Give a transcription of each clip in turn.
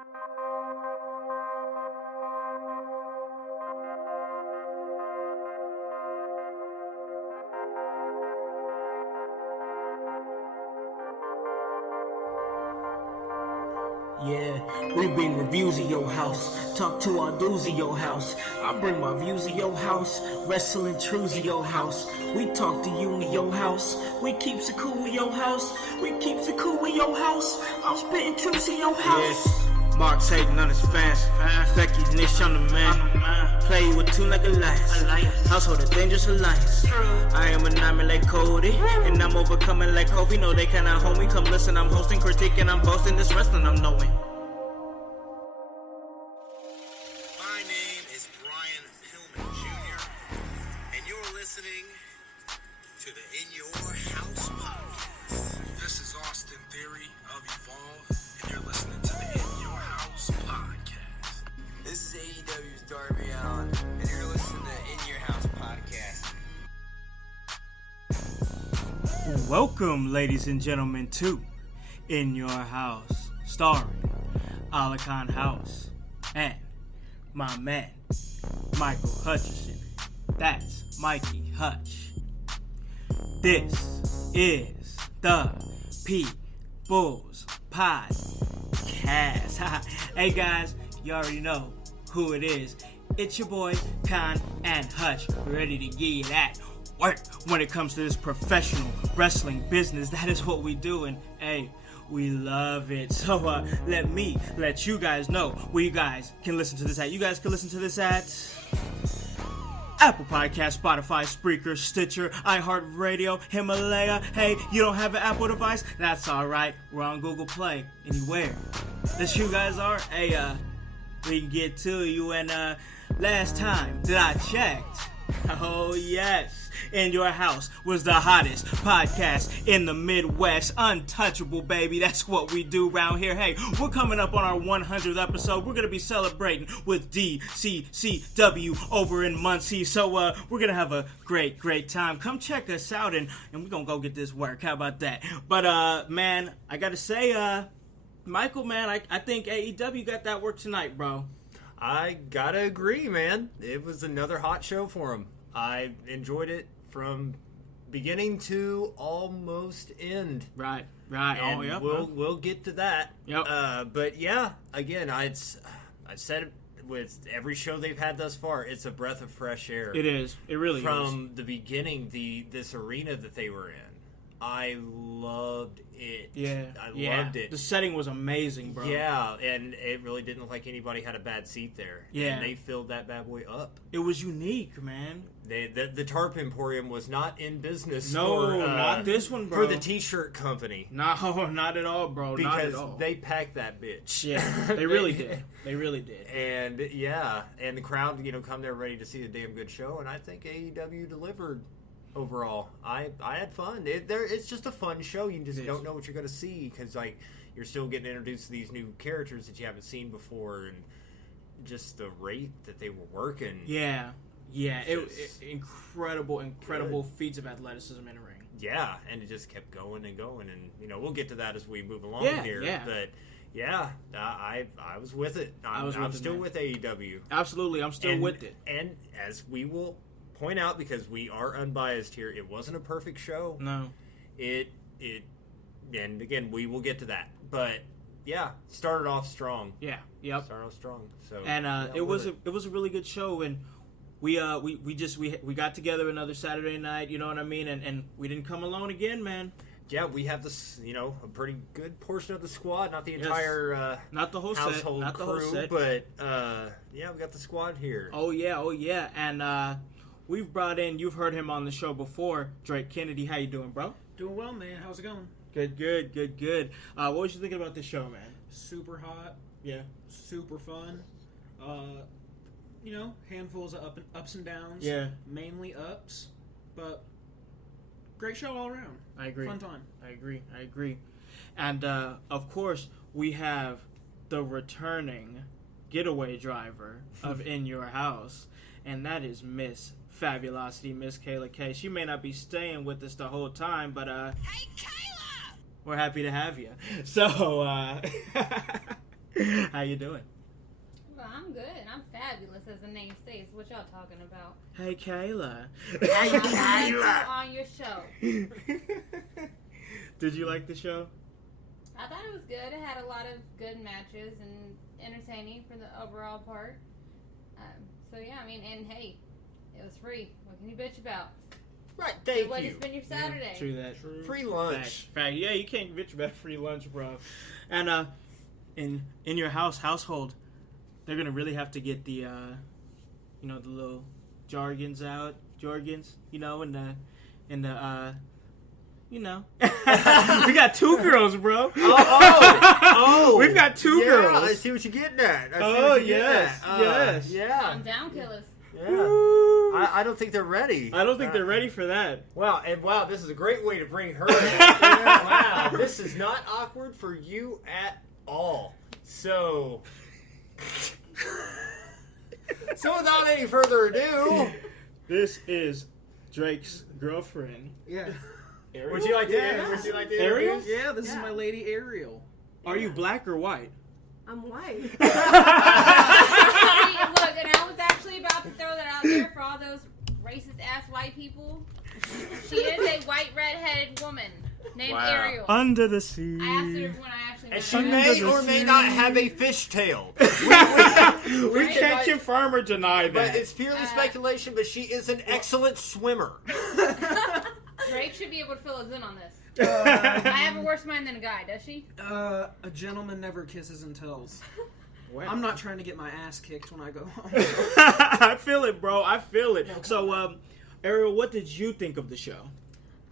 Yeah, we bring reviews of your house, talk to our dudes of your house. I bring my views of your house, wrestling truths of your house. We talk to you in your house, we keeps it cool in your house, we keeps it cool in your house. I'm spitting truths in your house. Yeah. Mark's hating on his fans, Becky Nish on the man. Play with two like a lion, household a dangerous alliance. I am a nightmare like Cody, and I'm overcoming like Kobe. No, they cannot hold me. Come listen, I'm hosting, critiquing, I'm boasting. This wrestling I'm knowing. My name is Brian Pillman Jr., and you're listening to the In Your House podcast. This is Austin Theory of Evolve, and you're listening to the In Your House podcast. This is AEW's Darby Allin, and you're listening to In Your House podcast. Welcome, ladies and gentlemen, to In Your House, starring Alakan House and my man, Michael Hutchison. That's Mikey Hutch. This is the People's Podcast. Hey guys, you already know who it is. It's your boy, Khan and Hutch, ready to give you that work when it comes to this professional wrestling business. That is what we do, and hey, we love it. So let me let you guys know where you guys can listen to this at. You guys can listen to this at Apple Podcast, Spotify, Spreaker, Stitcher, iHeartRadio, Himalaya. Hey, you don't have an Apple device? That's alright. We're on Google Play. Anywhere that you guys are, hey, we can get to you. And last time that I checked, oh yes, In Your House was the hottest podcast in the Midwest. Untouchable, baby. That's what we do around here. Hey, we're coming up on our 100th episode. We're going to be celebrating with DCCW over in Muncie. So we're going to have a great time. Come check us out, and we're going to go get this work. How about that? But, man, I got to say, Michael, man, I think AEW got that work tonight, bro. I gotta agree, man. It was another hot show for him. I enjoyed it from beginning to almost end. Right. And Oh, yeah. we'll get to that. Yep. But yeah, again, I've said it with every show they've had thus far. It's a breath of fresh air. It is. It really is. From the beginning, this arena that they were in, I loved it. Yeah. I loved it. The setting was amazing, bro. Yeah, and it really didn't look like anybody had a bad seat there. Yeah. And they filled that bad boy up. It was unique, man. The Tarp Emporium was not in business not this one, bro. for the t-shirt company. No, not at all, bro. Not at Because all. they packed that bitch. Yeah, they really did. They really did. And yeah, and the crowd, come there ready to see a damn good show, and I think AEW delivered. Overall, I had fun. It's just a fun show. You just don't know what you're going to see because you're still getting introduced to these new characters that you haven't seen before, and just the rate that they were working. Yeah. Incredible good feats of athleticism in the ring. Yeah, and it just kept going and going, and we'll get to that as we move along here. Yeah. But yeah, I was with it. I'm still with AEW. Absolutely, I'm still with it. And as we will point out, because we are unbiased here, it wasn't a perfect show. No. And again, we will get to that. But yeah, started off strong. Yeah. Yep. Started off strong. So and it was a really good show, and we got together another Saturday night, you know what I mean, and we didn't come alone again, man. Yeah, we have this, a pretty good portion of the squad, not the entire not the whole household set, not the crew, whole set, but yeah, we got the squad here. Oh yeah, and we've brought in, you've heard him on the show before, Drake Kennedy. How you doing, bro? Doing well, man. How's it going? Good. What was you thinking about this show, man? Super hot. Yeah. Super fun. Handfuls of ups and downs. Yeah. Mainly ups, but great show all around. I agree. Fun time. I agree. And of course, we have the returning getaway driver of In Your House, and that is Miss Fabulosity, Miss Kayla K. She may not be staying with us the whole time, but hey, Kayla! We're happy to have you. So, How you doing? Well, I'm good. I'm fabulous, as the name says. What y'all talking about? Hey, Kayla. Hey, I'm Kayla. on your show. Did you like the show? I thought it was good. It had a lot of good matches and entertaining for the overall part. So yeah, I mean, and hey, it was free. What can you bitch about? Right, Good thank way you. to spend your Saturday. True that. Free lunch. Fact. Yeah, you can't bitch about free lunch, bro. And in your household, they're gonna really have to get the the little jargons out, we got 2 girls, bro. Oh, We've got 2 yeah, girls. I see what you're getting at. Yes. Yeah. Calm down, killers. Yeah. I don't think they're ready. I don't think they're ready for that. Wow, this is a great way to bring her in. Wow, this is not awkward for you at all. So without any further ado, This is Drake's girlfriend. Yeah. Ariel? would you like to Ariel? introduce? Yeah, this is my lady Ariel. Are you black or white? I'm white. Look, and I was actually about to throw that out there for all those racist-ass white people. She is a white redheaded woman named Ariel. Under the sea. I asked her when I actually And met she her. may or may not have a fishtail. We can't confirm or deny But that. it's purely speculation, but she is an excellent swimmer. Drake should be able to fill us in on this. I have a worse mind than a guy, does she? A gentleman never kisses and tells. Wow. I'm not trying to get my ass kicked when I go home. I feel it, bro. I feel it. So, Ariel, what did you think of the show?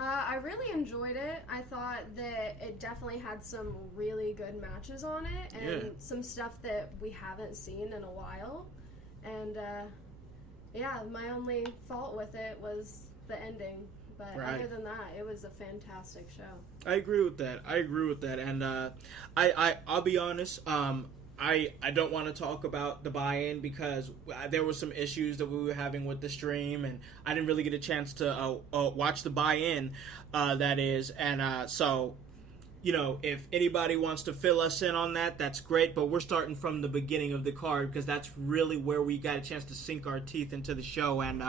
I really enjoyed it. I thought that it definitely had some really good matches on it and some stuff that we haven't seen in a while. And, my only fault with it was the ending. But other than that, it was a fantastic show. I agree with that. And I'll be honest. I don't want to talk about the buy-in because there were some issues that we were having with the stream, and I didn't really get a chance to watch the buy-in. That is, and so. If anybody wants to fill us in on that, that's great. But we're starting from the beginning of the card because that's really where we got a chance to sink our teeth into the show. And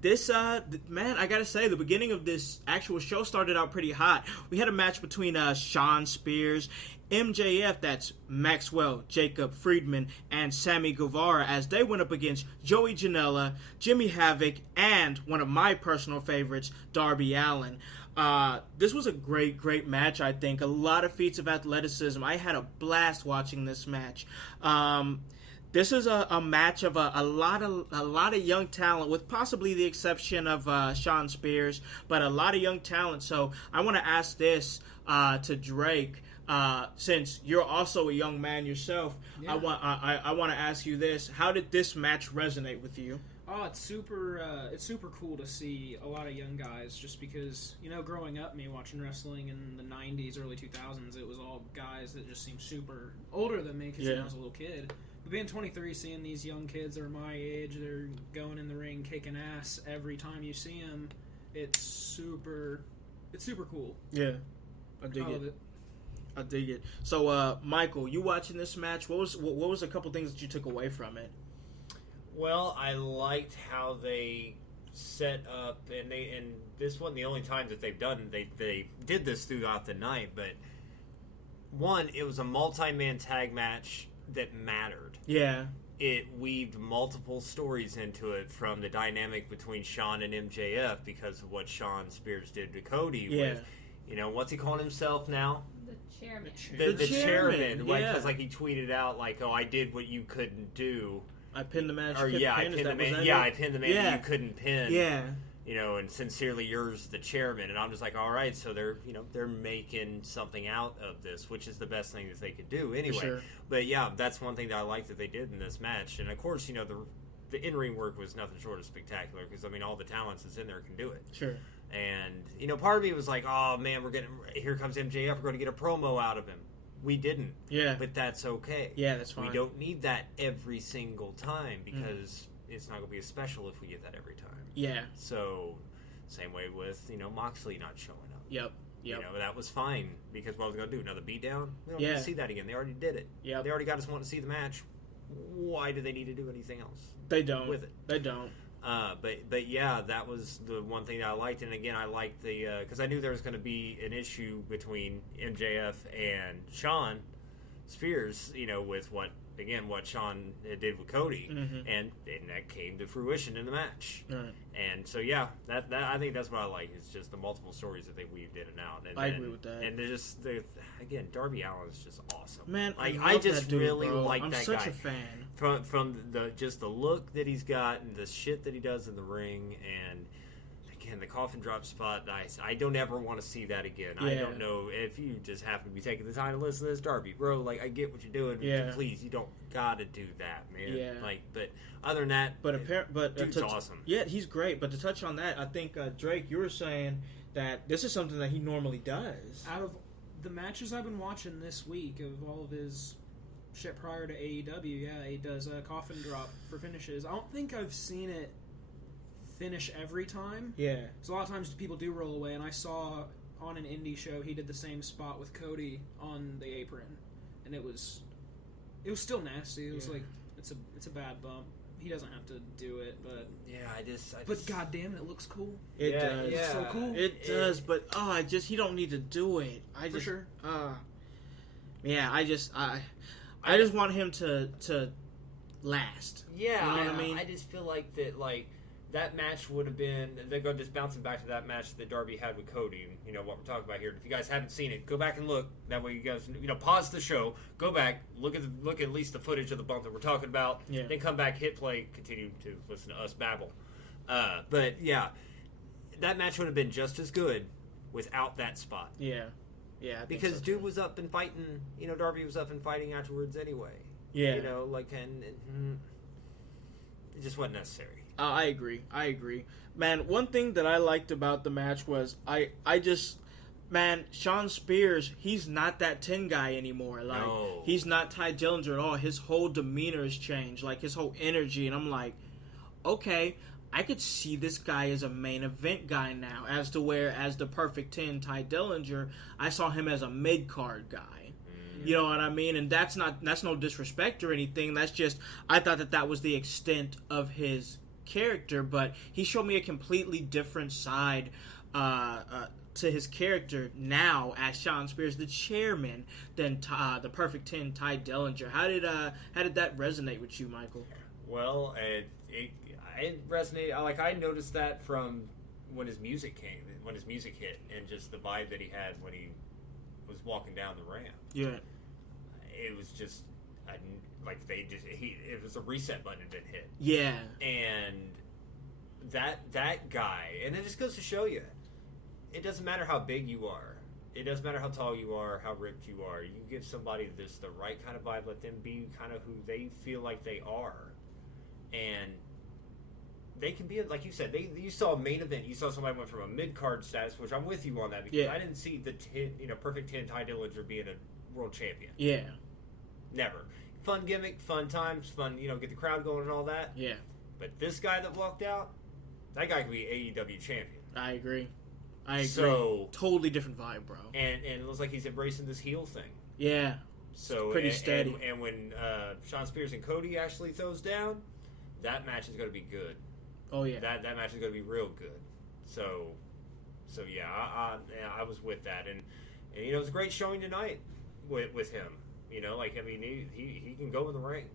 this, man, I gotta say, the beginning of this actual show started out pretty hot. We had a match between Shawn Spears, MJF, that's Maxwell, Jacob Friedman, and Sammy Guevara as they went up against Joey Janela, Jimmy Havoc, and one of my personal favorites, Darby Allin. This was a great match, I think. A lot of feats of athleticism. I had a blast watching this match. This is a match of a lot of young talent, with possibly the exception of Shawn Spears, but a lot of young talent. So I want to ask this to Drake, since you're also a young man yourself. Yeah. I want to ask you this: how did this match resonate with you? Oh, it's super cool to see a lot of young guys, just because, growing up, me watching wrestling in the 90s, early 2000s, it was all guys that just seemed super older than me because I was a little kid. But being 23, seeing these young kids that are my age, they're going in the ring kicking ass every time you see them, it's super cool. Yeah, I dig it. So, Michael, you watching this match? What was a couple things that you took away from it? Well, I liked how they set up, and this wasn't the only time that they've done. They did this throughout the night, but one, it was a multi-man tag match that mattered. Yeah. It weaved multiple stories into it, from the dynamic between Shawn and MJF because of what Shawn Spears did to Cody. Yeah. With, what's he calling himself now? The chairman. The chairman. Yeah. Because he tweeted out I did what you couldn't do. I pinned the match. Or I pinned the man. I pinned the man that you couldn't pin. Yeah. And sincerely yours, the chairman. And I'm just like, all right, so they're making something out of this, which is the best thing that they could do anyway. Sure. But yeah, that's one thing that I like that they did in this match. And of course, the in-ring work was nothing short of spectacular because all the talents that's in there can do it. Sure. And part of me was like, oh man, here comes MJF. We're going to get a promo out of him. We didn't. Yeah. But that's okay. Yeah, that's fine. We don't need that every single time because it's not going to be as special if we get that every time. Yeah. So, same way with, Moxley not showing up. Yep. You know, that was fine because what was going to do? Another beatdown? We don't need Yeah. to see that again. They already did it. Yep. They already got us wanting to see the match. Why do they need to do anything else? They don't. With it. They don't. But yeah, that was the one thing that I liked. And again, I liked the because I knew there was going to be an issue between MJF and Sean Spears. You know, with what Sean did with Cody, and that came to fruition in the match. Right. And so yeah, that I think that's what I like. It's just the multiple stories that they weaved in and out. And, I agree with that. And again, Darby Allin is just awesome. Man, like, I just that dude, really bro. like I'm that such guy. a fan. From the look that he's got and the shit that he does in the ring, and again the coffin drop spot. I don't ever want to see that again. Yeah. I don't know if you just happen to be taking the time to listen to this, Darby, bro. Like, I get what you're doing. Yeah. Please, you don't gotta do that, man. Yeah. Like, but other than that, dude's awesome. Yeah, he's great. But to touch on that, I think Drake, you were saying that this is something that he normally does. Out of the matches I've been watching this week, of all of his shit prior to AEW, yeah, he does a coffin drop for finishes. I don't think I've seen it finish every time. Yeah. Because a lot of times people do roll away, and I saw on an indie show he did the same spot with Cody on the apron, and it was still nasty. It was like it's a bad bump. He doesn't have to do it, but Yeah, I just but goddamn, it looks cool. It Yeah, does. yeah. It's so cool. It does, but he don't need to do it. For sure. Yeah, I just want him to last. Yeah, You know what I mean? I just feel like that match would have been. They're going just bouncing back to that match that Darby had with Cody. And, you know what we're talking about here. If you guys haven't seen it, go back and look. That way, you guys, pause the show, go back, look at least the footage of the bump that we're talking about. Yeah. Then come back, hit play, continue to listen to us babble. But yeah, that match would have been just as good without that spot. Yeah. Yeah. I think Because so, dude too. was up and fighting. Darby was up and fighting afterwards anyway. Yeah. And it just wasn't necessary. I agree. Man, one thing that I liked about the match was Sean Spears, he's not that 10 guy anymore. Like, No. he's not Ty Dillinger at all. His whole demeanor has changed, like his whole energy, and I'm like, okay, I could see this guy as a main event guy now, as the Perfect 10 Ty Dillinger, I saw him as a mid-card guy. You know what I mean? And that's no disrespect or anything. That's just, I thought that was the extent of his character, but he showed me a completely different side to his character now as Sean Spears, the chairman, than the Perfect 10 Ty Dillinger. How did that resonate with you, Michael? Well, it resonated. I noticed that from when his music hit, and just the vibe that he had when he was walking down the ramp. Yeah. It was just it was a reset button had been hit. Yeah. And that guy, and it just goes to show you, it doesn't matter how big you are, it doesn't matter how tall you are, how ripped you are. You give somebody the right kind of vibe, let them be kind of who they feel like they are, and they can be, like you said, you saw a main event. You saw somebody went from a mid card status, which I'm with you on that, because I didn't see the Perfect 10 Ty Dillinger being a world champion. Yeah. Never. Fun gimmick, fun times, fun, get the crowd going and all that. Yeah. But this guy that walked out, that guy could be AEW champion. I agree. So, totally different vibe, bro. And it looks like he's embracing this heel thing. Yeah. So pretty steady. And when Sean Spears and Cody actually throws down, that match is going to be good. Oh yeah. That match is going to be real good. So yeah, I was with that, and it was a great showing tonight with him. He can go in the ring.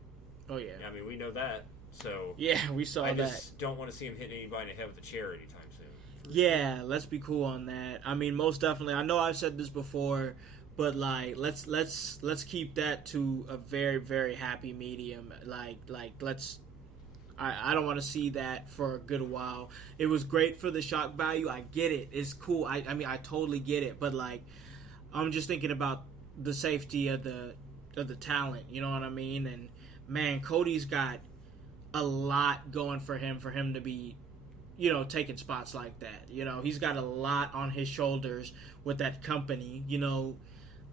Oh yeah. I mean, we know that. So yeah, we saw that. I just don't want to see him hit anybody in the head with a chair anytime soon. Yeah, let's be cool on that. I mean, most definitely. I know I've said this before, but let's keep that to a very, very happy medium. Let's. I don't want to see that for a good while. It was great for the shock value. I get it. It's cool. I mean, I totally get it. But I'm just thinking about the safety of the talent. You know what I mean? And man, Cody's got a lot going for him to be, taking spots like that. He's got a lot on his shoulders with that company.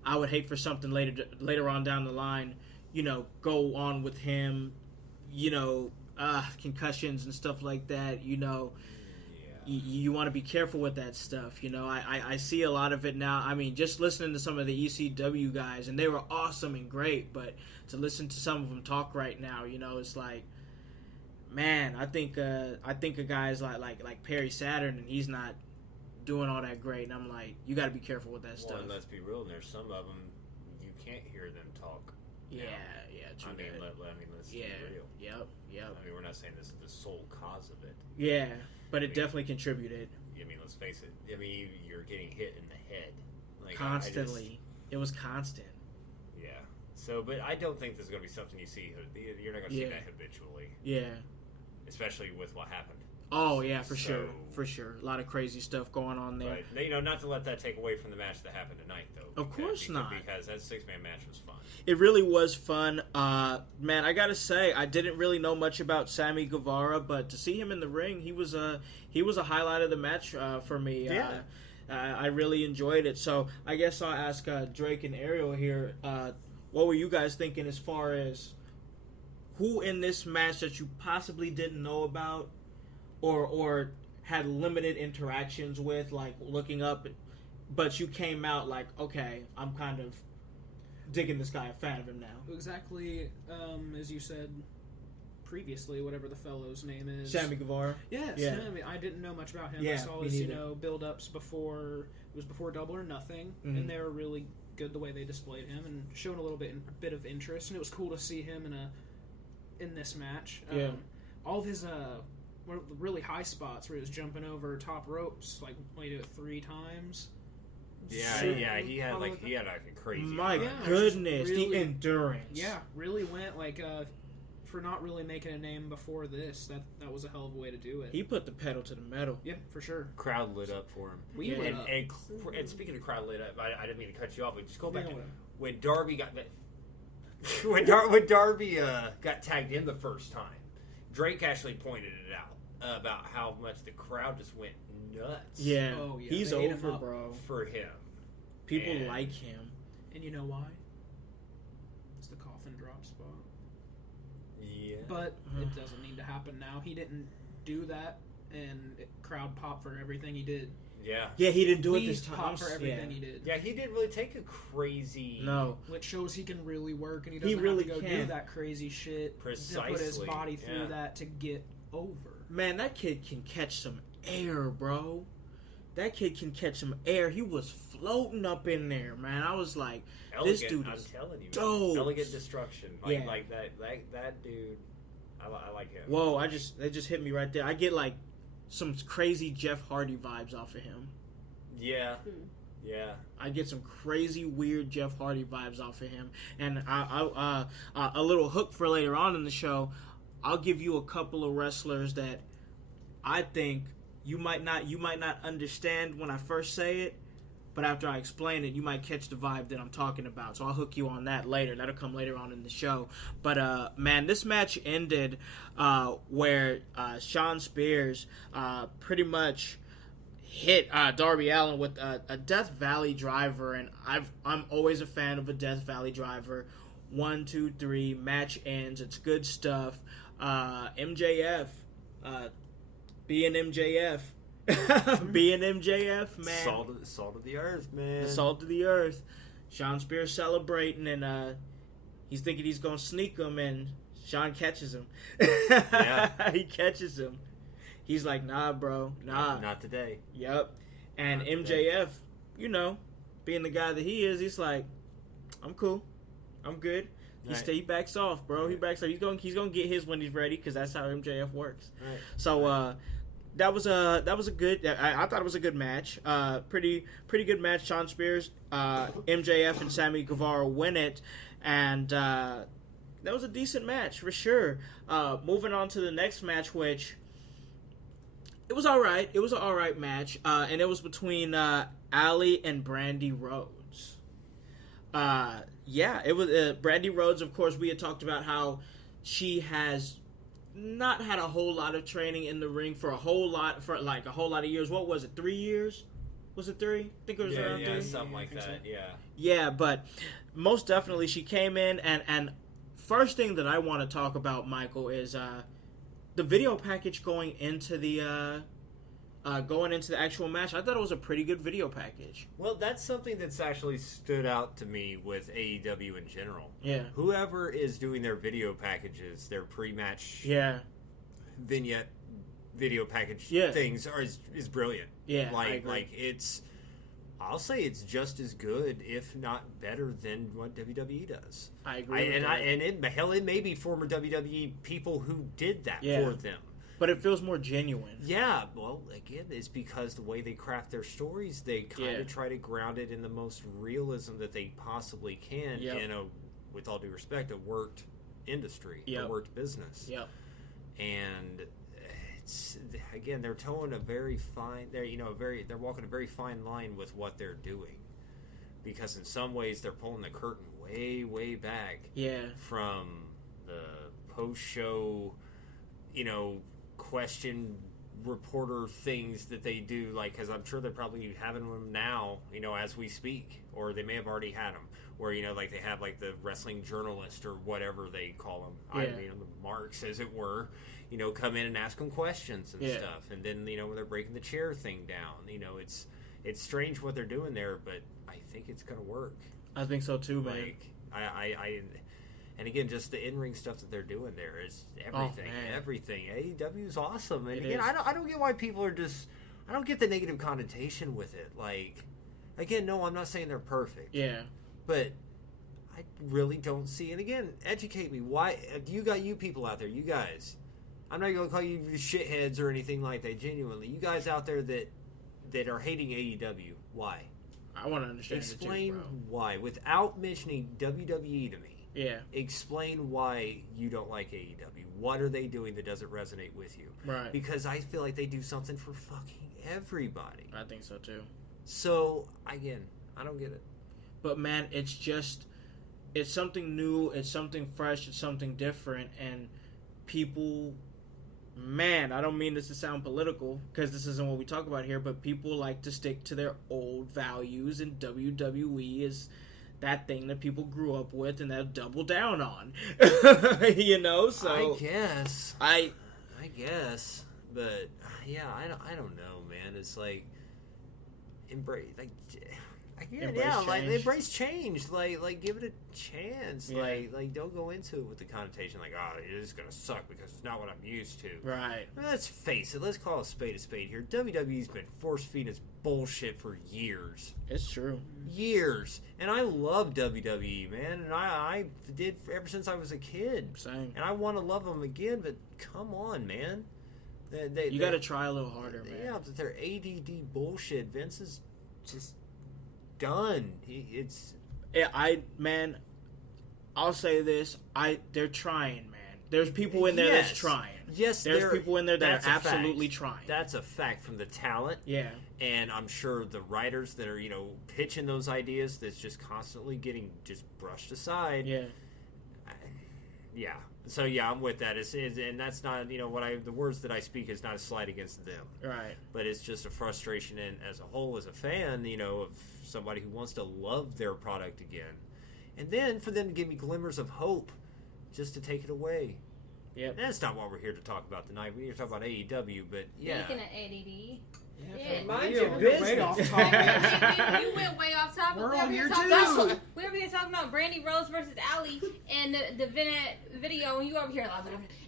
I would hate for something later on down the line, go on with him, concussions and stuff like that, you want to be careful with that stuff. You know, I see a lot of it now. I mean, just listening to some of the ECW guys, and they were awesome and great, but to listen to some of them talk right now, you know, it's like, man, I think a guy's like Perry Saturn, and he's not doing all that great, and I'm like, you got to be careful with that stuff. And let's be real, there's some of them you can't hear them talk. Yeah, true. I mean, let's be real. Yep. I mean, we're not saying this is the sole cause of it. Yeah, but it definitely contributed. I mean, let's face it. I mean, you're getting hit in the head. Like, Constantly. It was constant. Yeah. So, but I don't think this is going to be something you see. You're not going to see that habitually. Yeah. Especially with what happened. Oh, yeah, for sure. A lot of crazy stuff going on there. But, you know, not to let that take away from the match that happened tonight, though. Of course not. Because that 6-man match was fun. It really was fun. Man, I got to say, I didn't really know much about Sammy Guevara, but to see him in the ring, he was a highlight of the match for me. Yeah. I really enjoyed it. So I guess I'll ask Drake and Ariel here, what were you guys thinking as far as who in this match that you possibly didn't know about or had limited interactions with, like looking up, but you came out like, okay, I'm kind of digging this guy, a fan of him now. Exactly, as you said previously, whatever the fellow's name is. Sammy Guevara. Yes, Yeah. I didn't know much about him. Yeah, I saw me his, neither. build-ups before, it was before Double or Nothing, Mhm. and they were really good the way they displayed him and showed a little bit of interest, and it was cool to see him in this match. Yeah. All of his one of the really high spots where he was jumping over top ropes, like when he did it 3 times. Yeah, So- he had a crazy. My Yeah, goodness, just really- the endurance. Yeah, really went like for not really making a name before this. That was a hell of a way to do it. He put the pedal to the metal. Yeah, for sure. Crowd lit up for him. We lit up. And speaking of crowd lit up, I didn't mean to cut you off, but just go back Yeah, to whatever. when Darby got when Darby got tagged in the first time. Drake actually pointed it out about how much the crowd just went nuts. Yeah, Oh, yeah, he's they ate him over, up. bro. For him. People And- like him. And you know why? It's the coffin drop spot. Yeah. But it doesn't need to happen now. He didn't do that, and crowd pop for everything he did. Yeah. Yeah, he didn't do it We this time. pop for everything Yeah. he did. Yeah, he didn't really take a crazy. No. Which shows he can really work, and he He doesn't really have to go can. do that crazy shit to put his Precisely, body through yeah. that to get over. Man, that kid can catch some air, bro. That kid can catch some air. He was floating up in there, man. I was like, Elegant, this dude I'm is telling you, dope. Elegant destruction. Like, Yeah. like that dude. I like him. Whoa, that just hit me right there. I get like some crazy Jeff Hardy vibes off of him. Yeah. Yeah. I get some crazy, weird Jeff Hardy vibes off of him. And a little hook for later on in the show, I'll give you a couple of wrestlers that I think you might not understand when I first say it, but after I explain it, you might catch the vibe that I'm talking about. So I'll hook you on that later. That'll come later on in the show. But, man, this match ended where Sean Spears pretty much hit Darby Allin with a Death Valley driver, and I'm always a fan of a Death Valley driver. 1, 2, 3, match ends. It's good stuff. MJF, being MJF, being MJF, man. Salt of the earth, man. The salt of the earth. Sean Spears celebrating, and he's thinking he's gonna sneak him, and Sean catches him. Yeah. He catches him. He's like, nah, bro, nah. Not today. Yep. And Not MJF, you know, being the guy that he is, he's like, I'm cool. I'm good. Right. He backs off, bro. He Right. backs off. He's gonna get his when he's ready, because that's how MJF works. Right. So that was a good. I thought it was a good match. Pretty good match. Sean Spears, MJF, and Sammy Guevara win it, and that was a decent match for sure. Moving on to the next match, which it was all right. It was an all right match, and it was between Allie and Brandy Rhodes. Yeah, it was Brandy Rhodes. Of course, we had talked about how she has not had a whole lot of training in the ring for a whole lot of years. What was it? 3 years? Was it 3? I think it was around 3. Something like that. Yeah. Yeah, but most definitely she came in, and first thing that I want to talk about, Michael, is the video package going into the going into the actual match, I thought it was a pretty good video package. Well, that's something that's actually stood out to me with AEW in general. Yeah. Whoever is doing their video packages, their pre-match vignette video package things is brilliant. Yeah, I agree. like it's, I'll say it's just as good, if not better, than what WWE does. I agree. It may be former WWE people who did that for them. But it feels more genuine. Yeah, well, again, it's because the way they craft their stories, they kind of try to ground it in the most realism that they possibly can in a, with all due respect, a worked industry, a worked business. Yep. And it's, again, they're towing a very fine, they're walking a very fine line with what they're doing. Because in some ways, they're pulling the curtain way, way back from the post-show, question reporter things that they do, because I'm sure they're probably having them now, as we speak, or they may have already had them, where they have the wrestling journalist or whatever they call them, the marks as it were, come in and ask them questions and stuff, and then when they're breaking the chair thing down, it's strange what they're doing there, but I think it's gonna work. I think so too, man. And again, just the in-ring stuff that they're doing there is everything. Everything. AEW is awesome. And again, I don't get why people are just... I don't get the negative connotation with it. Again, no, I'm not saying they're perfect. Yeah. But I really don't see... And again, educate me. Why... You people out there, you guys... I'm not going to call you shitheads or anything like that, genuinely. You guys out there that are hating AEW, why? I want to understand Explain it too, bro. why. Without mentioning WWE to me. Yeah. Explain why you don't like AEW. What are they doing that doesn't resonate with you? Right. Because I feel like they do something for fucking everybody. I think so too. So, again, I don't get it. But man, it's something new, it's something fresh, it's something different, and people, man, I don't mean this to sound political, because this isn't what we talk about here, but people like to stick to their old values, and WWE is that thing that people grew up with and they'll double down on. So I guess, but yeah, I don't know, man. It's embrace embrace change. Give it a chance. Don't go into it with the connotation it is gonna suck because it's not what I'm used to. Right. I mean, let's face it. Let's call a spade here. WWE's been force feeding us bullshit for years. It's true. Years. And I love WWE, man. And I did ever since I was a kid. Same. And I want to love them again, but come on, man. You got to try a little harder, man. Yeah, but their ADD bullshit. Vince is just done. I'll say this. They're trying, man. There's people in there that's trying. Yes, there's people in there that are absolutely trying. That's a fact from the talent. Yeah. And I'm sure the writers that are, pitching those ideas that's just constantly getting just brushed aside. Yeah. Yeah. So, yeah, I'm with that. And that's not, the words that I speak is not a slight against them. Right. But it's just a frustration, and as a whole, as a fan, of somebody who wants to love their product again. And then for them to give me glimmers of hope just to take it away. Yeah, that's not what we're here to talk about tonight. We're here to talk about AEW, but yeah. Speaking of ADD. Yeah, mind your business. You went way off topic. We're on here too. We were here talking about Brandy Rose versus Allie and the video, and you over here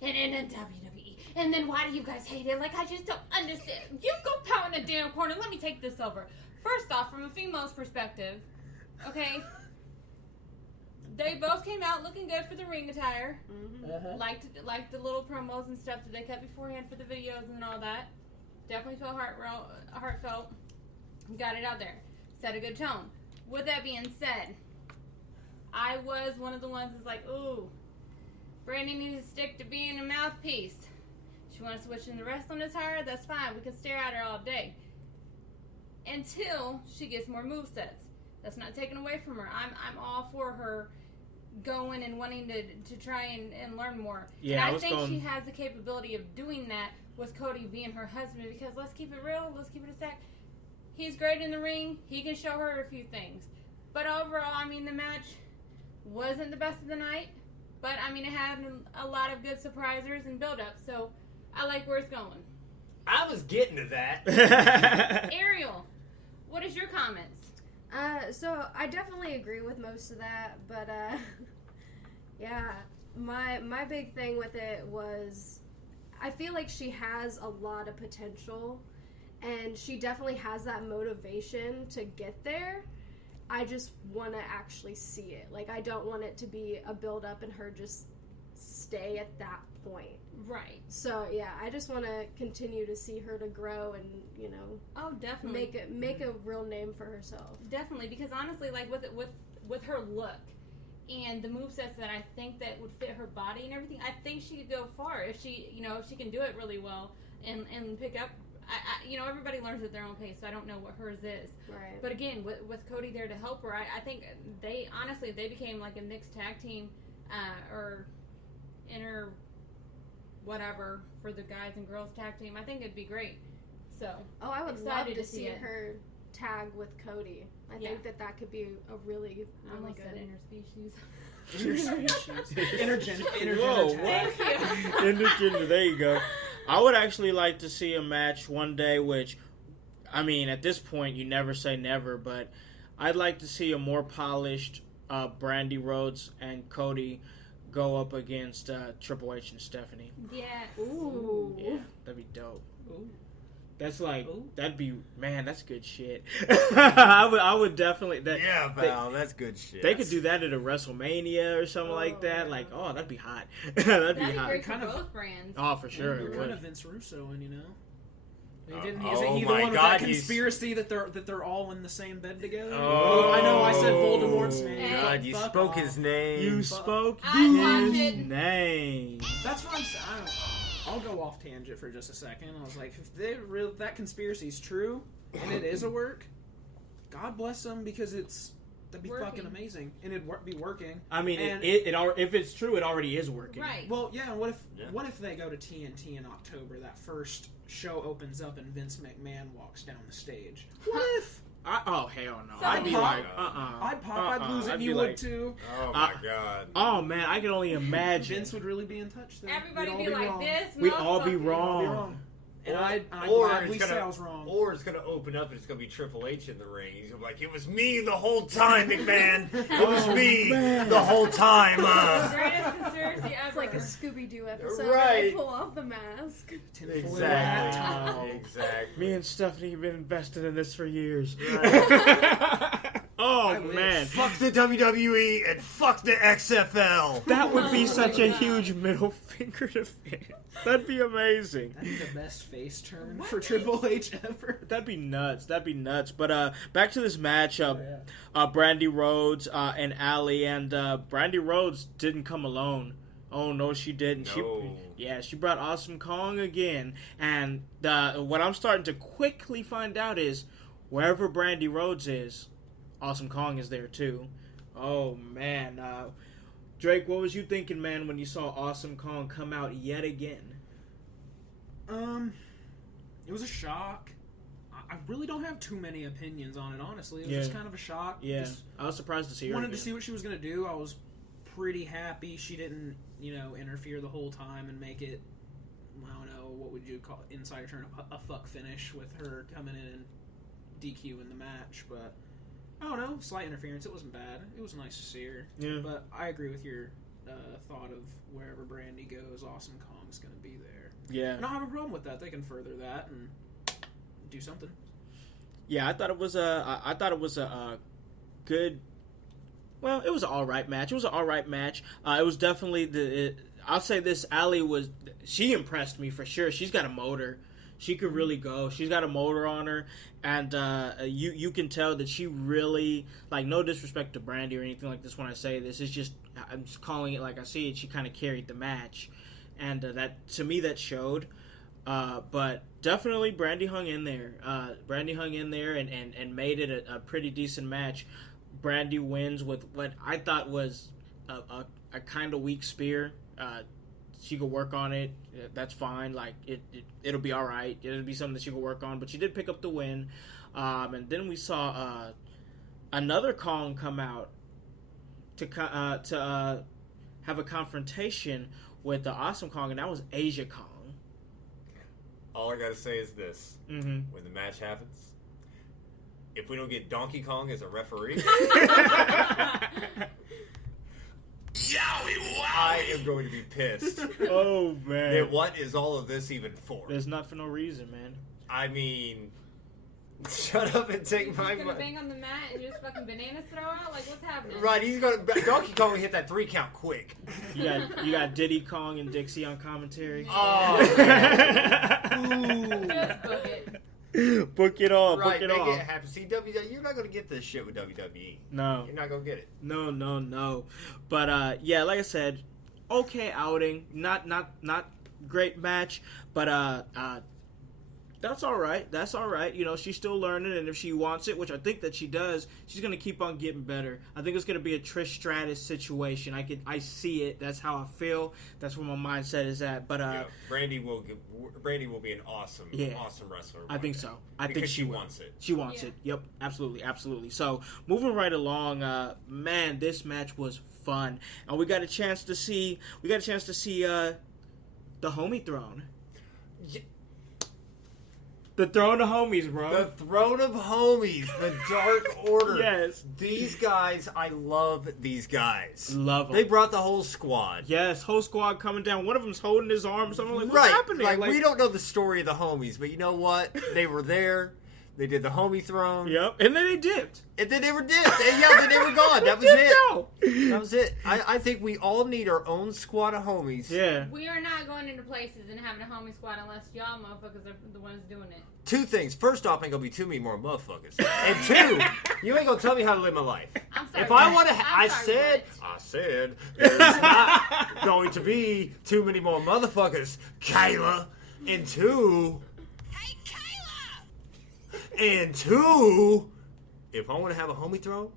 and then WWE. And then why do you guys hate it? I just don't understand. You go pout in the damn corner. Let me take this over. First off, from a female's perspective, okay. They both came out looking good for the ring attire. Mm-hmm. Liked the little promos and stuff that they cut beforehand for the videos and all that. Definitely felt heartfelt. Got it out there. Set a good tone. With that being said, I was one of the ones that's ooh, Brandy needs to stick to being a mouthpiece. She wants to switch in the wrestling attire, that's fine. We can stare at her all day. Until she gets more movesets. That's not taken away from her. I'm all for her going and wanting to try and learn more. Yeah, and I think she has the capability of doing that with Cody being her husband, because let's keep it real, let's keep it a stack. He's great in the ring. He can show her a few things. But overall, the match wasn't the best of the night, but it had a lot of good surprisers and build-up, so I like where it's going. I was getting to that. Ariel, what is your comments? So I definitely agree with most of that, but yeah, my big thing with it was I feel like she has a lot of potential, and she definitely has that motivation to get there. I just want to actually see it. Like, I don't want it to be a build up and her just stay at that point. Right. So yeah, I just want to continue to see her to grow and, you know, Oh, definitely. make a real name for herself. Definitely, because honestly, like with her look and the movesets that I think that would fit her body and everything, I think she could go far if she, you know, if she can do it really well and pick up. You know, everybody learns at their own pace, so I don't know what hers is. Right. But again, with Cody there to help her, I think they honestly, if they became like a mixed tag team or inner whatever for the guys and girls tag team, I think it'd be great. So Oh, I would love excited to to see see it. her tag with Cody. I think that could be a really, I really almost good. said interspecies. Intergender Whoa, tag. Thank you. Intergender, there you go. I would actually like to see a match one day, which, I mean, at this point, you never say never, but I'd like to see a more polished Brandy Rhodes and Cody go up against Triple H and Stephanie. Yes. Ooh. Yeah, that'd be dope. Ooh. That's like, Ooh. that'd be, man, that's good shit. I would definitely, Yeah, pal, that's good shit. they could do that at a WrestleMania or something like that. Like, oh, that'd be hot. that'd be That'd be hot. great for Kind of- both brands. Oh, for sure. You're it kind would. of Vince Russo, and you know. Oh, Isn't he the my one with God, that he's- conspiracy that they're all in the same bed together? Oh. I know. I said Voldemort's name. Hey. God, you Fuck spoke off. his name. You spoke I watched his it. name. That's what I'm saying. I'll go off tangent for just a second. I was like, if that conspiracy's true and it is a work, God bless them, because that'd be Working. fucking amazing and it'd be working. I mean, And- if it's true, it already is working. Right. Well, yeah. And Yeah. what if they go to TNT in October? That first show opens up and Vince McMahon walks down the stage. What if? Oh, hell no. So I'd be pop- like, I'd pop. I'd lose it. I'd And be you like, would too. Oh my God. oh, man, I can only imagine. Vince would really be in touch. Then. Everybody We'd all be like wrong. this. We'd all be motherfucker. wrong. Be wrong. And I'd Or gladly it's say gonna- I was wrong. Or it's gonna open up and it's gonna be Triple H in the ring. He's gonna be like, "It was me the whole time, McMahon. It was me the whole time." Greatest conspiracy ever. It's like a Scooby-Doo episode where Right. they pull off the mask. Tinfoil hat. Exactly. Wow. Exactly. Me and Stephanie have been invested in this for years. I oh, wish. man. Fuck the WWE and fuck the XFL. That would be such a huge middle finger to fans. That'd be amazing. That'd be the best face turn for Triple H ever. That'd be nuts. That'd be nuts. But back to this match. Brandy Rhodes and Allie, and Brandy Rhodes didn't come alone. Oh no, she didn't. No. She brought Awesome Kong again. And what I'm starting to quickly find out is wherever Brandy Rhodes is, Awesome Kong is there too. Oh man, Drake, what was you thinking, man, when you saw Awesome Kong come out yet again? It was a shock. I really don't have too many opinions on it, honestly. It was just kind of a shock. Yeah, Just I was surprised to see her. wanted to again. see what she was gonna do. I was pretty happy she didn't, interfere the whole time and make it, I don't know, what would you call it, insider turn, a fuck finish with her coming in and DQing the match. But I don't know, slight interference. It wasn't bad. It was nice to see her. Yeah. But I agree with your thought of wherever Brandy goes, Awesome Kong's gonna be there. Yeah. And I don't have a problem with that. They can further that and do something. Yeah, I thought it was a good. Well, it was an all right match. It was an all right match. It was definitely I'll say this: Allie she impressed me for sure. She's got a motor. She could really go. She's got a motor on her, and you can tell that she really, like, no disrespect to Brandy or anything like this when I say this. It's just I'm just calling it like I see it. She kind of carried the match, and that to me that showed. But definitely Brandy hung in there. Brandy hung in there and made it a pretty decent match. Brandy wins with what I thought was a kind of weak spear. She could work on it. That's fine. Like it'll be all right. It'll be something that she could work on. But she did pick up the win. And then we saw another Kong come out to have a confrontation with the Awesome Kong, and that was Asia Kong. All I gotta say is this: when the match happens, if we don't get Donkey Kong as a referee, I am going to be pissed. Oh man! Then what is all of this even for? There's not for no reason, man. I mean, shut up and take my He's gonna money. bang on the mat and just fucking bananas throw out? Like, what's happening? Right, he's gonna Donkey Kong will hit that 3 count quick. You got Diddy Kong and Dixie on commentary. Oh, Just book it. Book it all. right, Book it make all. it happen. See, WWE, you're not gonna get this shit with WWE. No. You're not gonna get it. No. But yeah, like I said, okay outing. Not great match, but that's all right. That's all right. You know, she's still learning, and if she wants it, which I think that she does, she's gonna keep on getting better. I think it's gonna be a Trish Stratus situation. I see it. That's how I feel. That's where my mindset is at. But Yeah, Brandy will be an awesome wrestler. I think so. I think because she will. wants it. She wants it. Yep, absolutely. So moving right along, man, this match was fun, and we got a chance to see the homie throne. Yeah. The throne of homies, bro. The Throne of Homies, the Dark Order. Yes. These guys, I love these guys. Love them. They brought the whole squad. Yes, whole squad coming down. One of them's holding his arm. So I'm like, what's happening? Like, we don't know the story of the homies, but you know what? They were there. They did the homie throne. Yep. And then they dipped. And then they were dipped. And then they were gone. That was it. That was it. I think we all need our own squad of homies. Yeah. We are not going into places and having a homie squad unless y'all motherfuckers are the ones doing it. 2 things. First off, ain't gonna be too many more motherfuckers. And 2, you ain't gonna tell me how to live my life. I'm sorry. If I want to, I'm sorry, I said, there's not going to be too many more motherfuckers, Kayla. And 2, hey, Kayla. And 2, if I want to have a homie throne,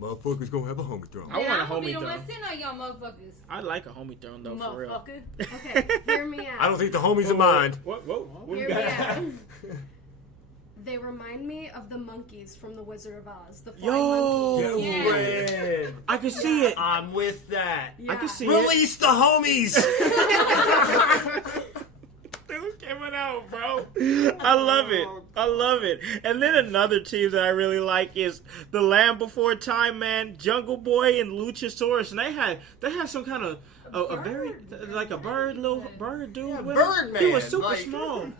motherfuckers gonna have a homie throne. I want a I'm gonna homie be the throne. one sitting on y'all motherfuckers. I like a homie throne though, for real. Motherfucker. Okay, hear me out. I don't think the homies are mine. Whoa. What Hear you me got? out. They remind me of the monkeys from The Wizard of Oz. The flying Yo. monkeys. Yeah. Red. I can see it. I'm with that. Yeah. I can see it. Release the homies. It was coming out, bro. I love it. And then another team that I really like is the Land Before Time, man. Jungle Boy and Luchasaurus, and they had some kind of a very like a little bird dude. Yeah, with bird him. man, He was super like- small. Poor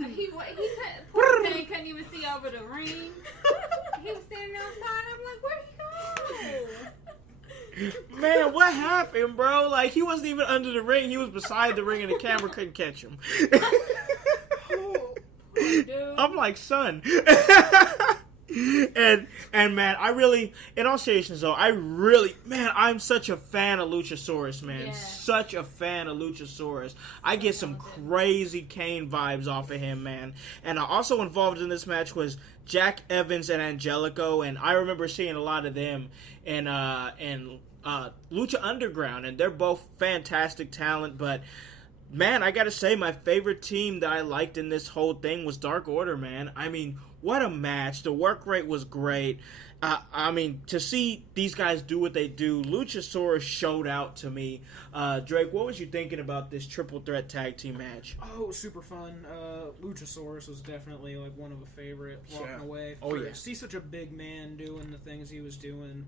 thing couldn't even see over the ring. He was standing outside. I'm like, where'd he go? Man, what happened, bro? Like he wasn't even under the ring. He was beside the ring, and the camera couldn't catch him. Dude. I'm like, son. and man, I really, in all seriousness though, I'm such a fan of Luchasaurus, man. Yes. Such a fan of Luchasaurus. I get some crazy Kane vibes off of him, man. And also involved in this match was Jack Evans and Angelico, and I remember seeing a lot of them in Lucha Underground, and they're both fantastic talent, but man, I gotta say, my favorite team that I liked in this whole thing was Dark Order, man. I mean, what a match. The work rate was great. I mean, to see these guys do what they do, Luchasaurus showed out to me. Drake, what was you thinking about this triple threat tag team match? Oh, it was super fun. Luchasaurus was definitely like one of a favorite walking away. Oh, yeah. To see such a big man doing the things he was doing.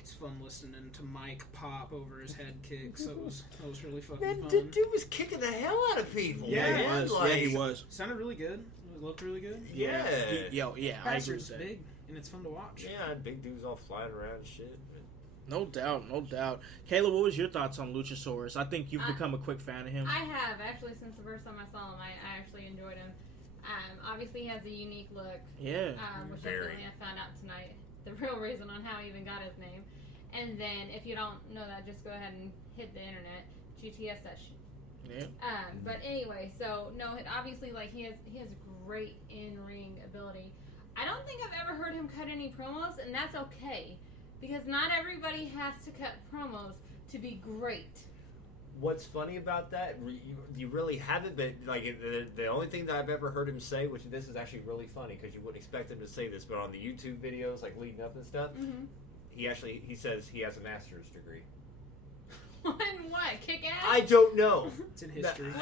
It's fun listening to Mike pop over his head kicks. That was really fucking Man, fun. the dude was kicking the hell out of people. Yeah, man. he was. Like, He was. Sounded really good. It looked really good. Yeah. I agree Bastard's with that. big, and it's fun to watch. Yeah, big dudes all flying around and shit. No doubt. Kayla, what was your thoughts on Luchasaurus? I think you've become a quick fan of him. I have, actually, since the first time I saw him. I actually enjoyed him. Obviously, he has a unique look. Yeah. Which Very. I found out tonight. The real reason on how he even got his name. And then, if you don't know that, just go ahead and hit the internet. GTS that shit. Yeah. But anyway, so no, obviously, like he has great in-ring ability. I don't think I've ever heard him cut any promos, and that's okay, because not everybody has to cut promos to be great. What's funny about that, you really haven't been, like, the only thing that I've ever heard him say, which this is actually really funny, because you wouldn't expect him to say this, but on the YouTube videos, like, leading up and stuff, he says he has a master's degree. And what? Kick ass? I don't know. It's in history.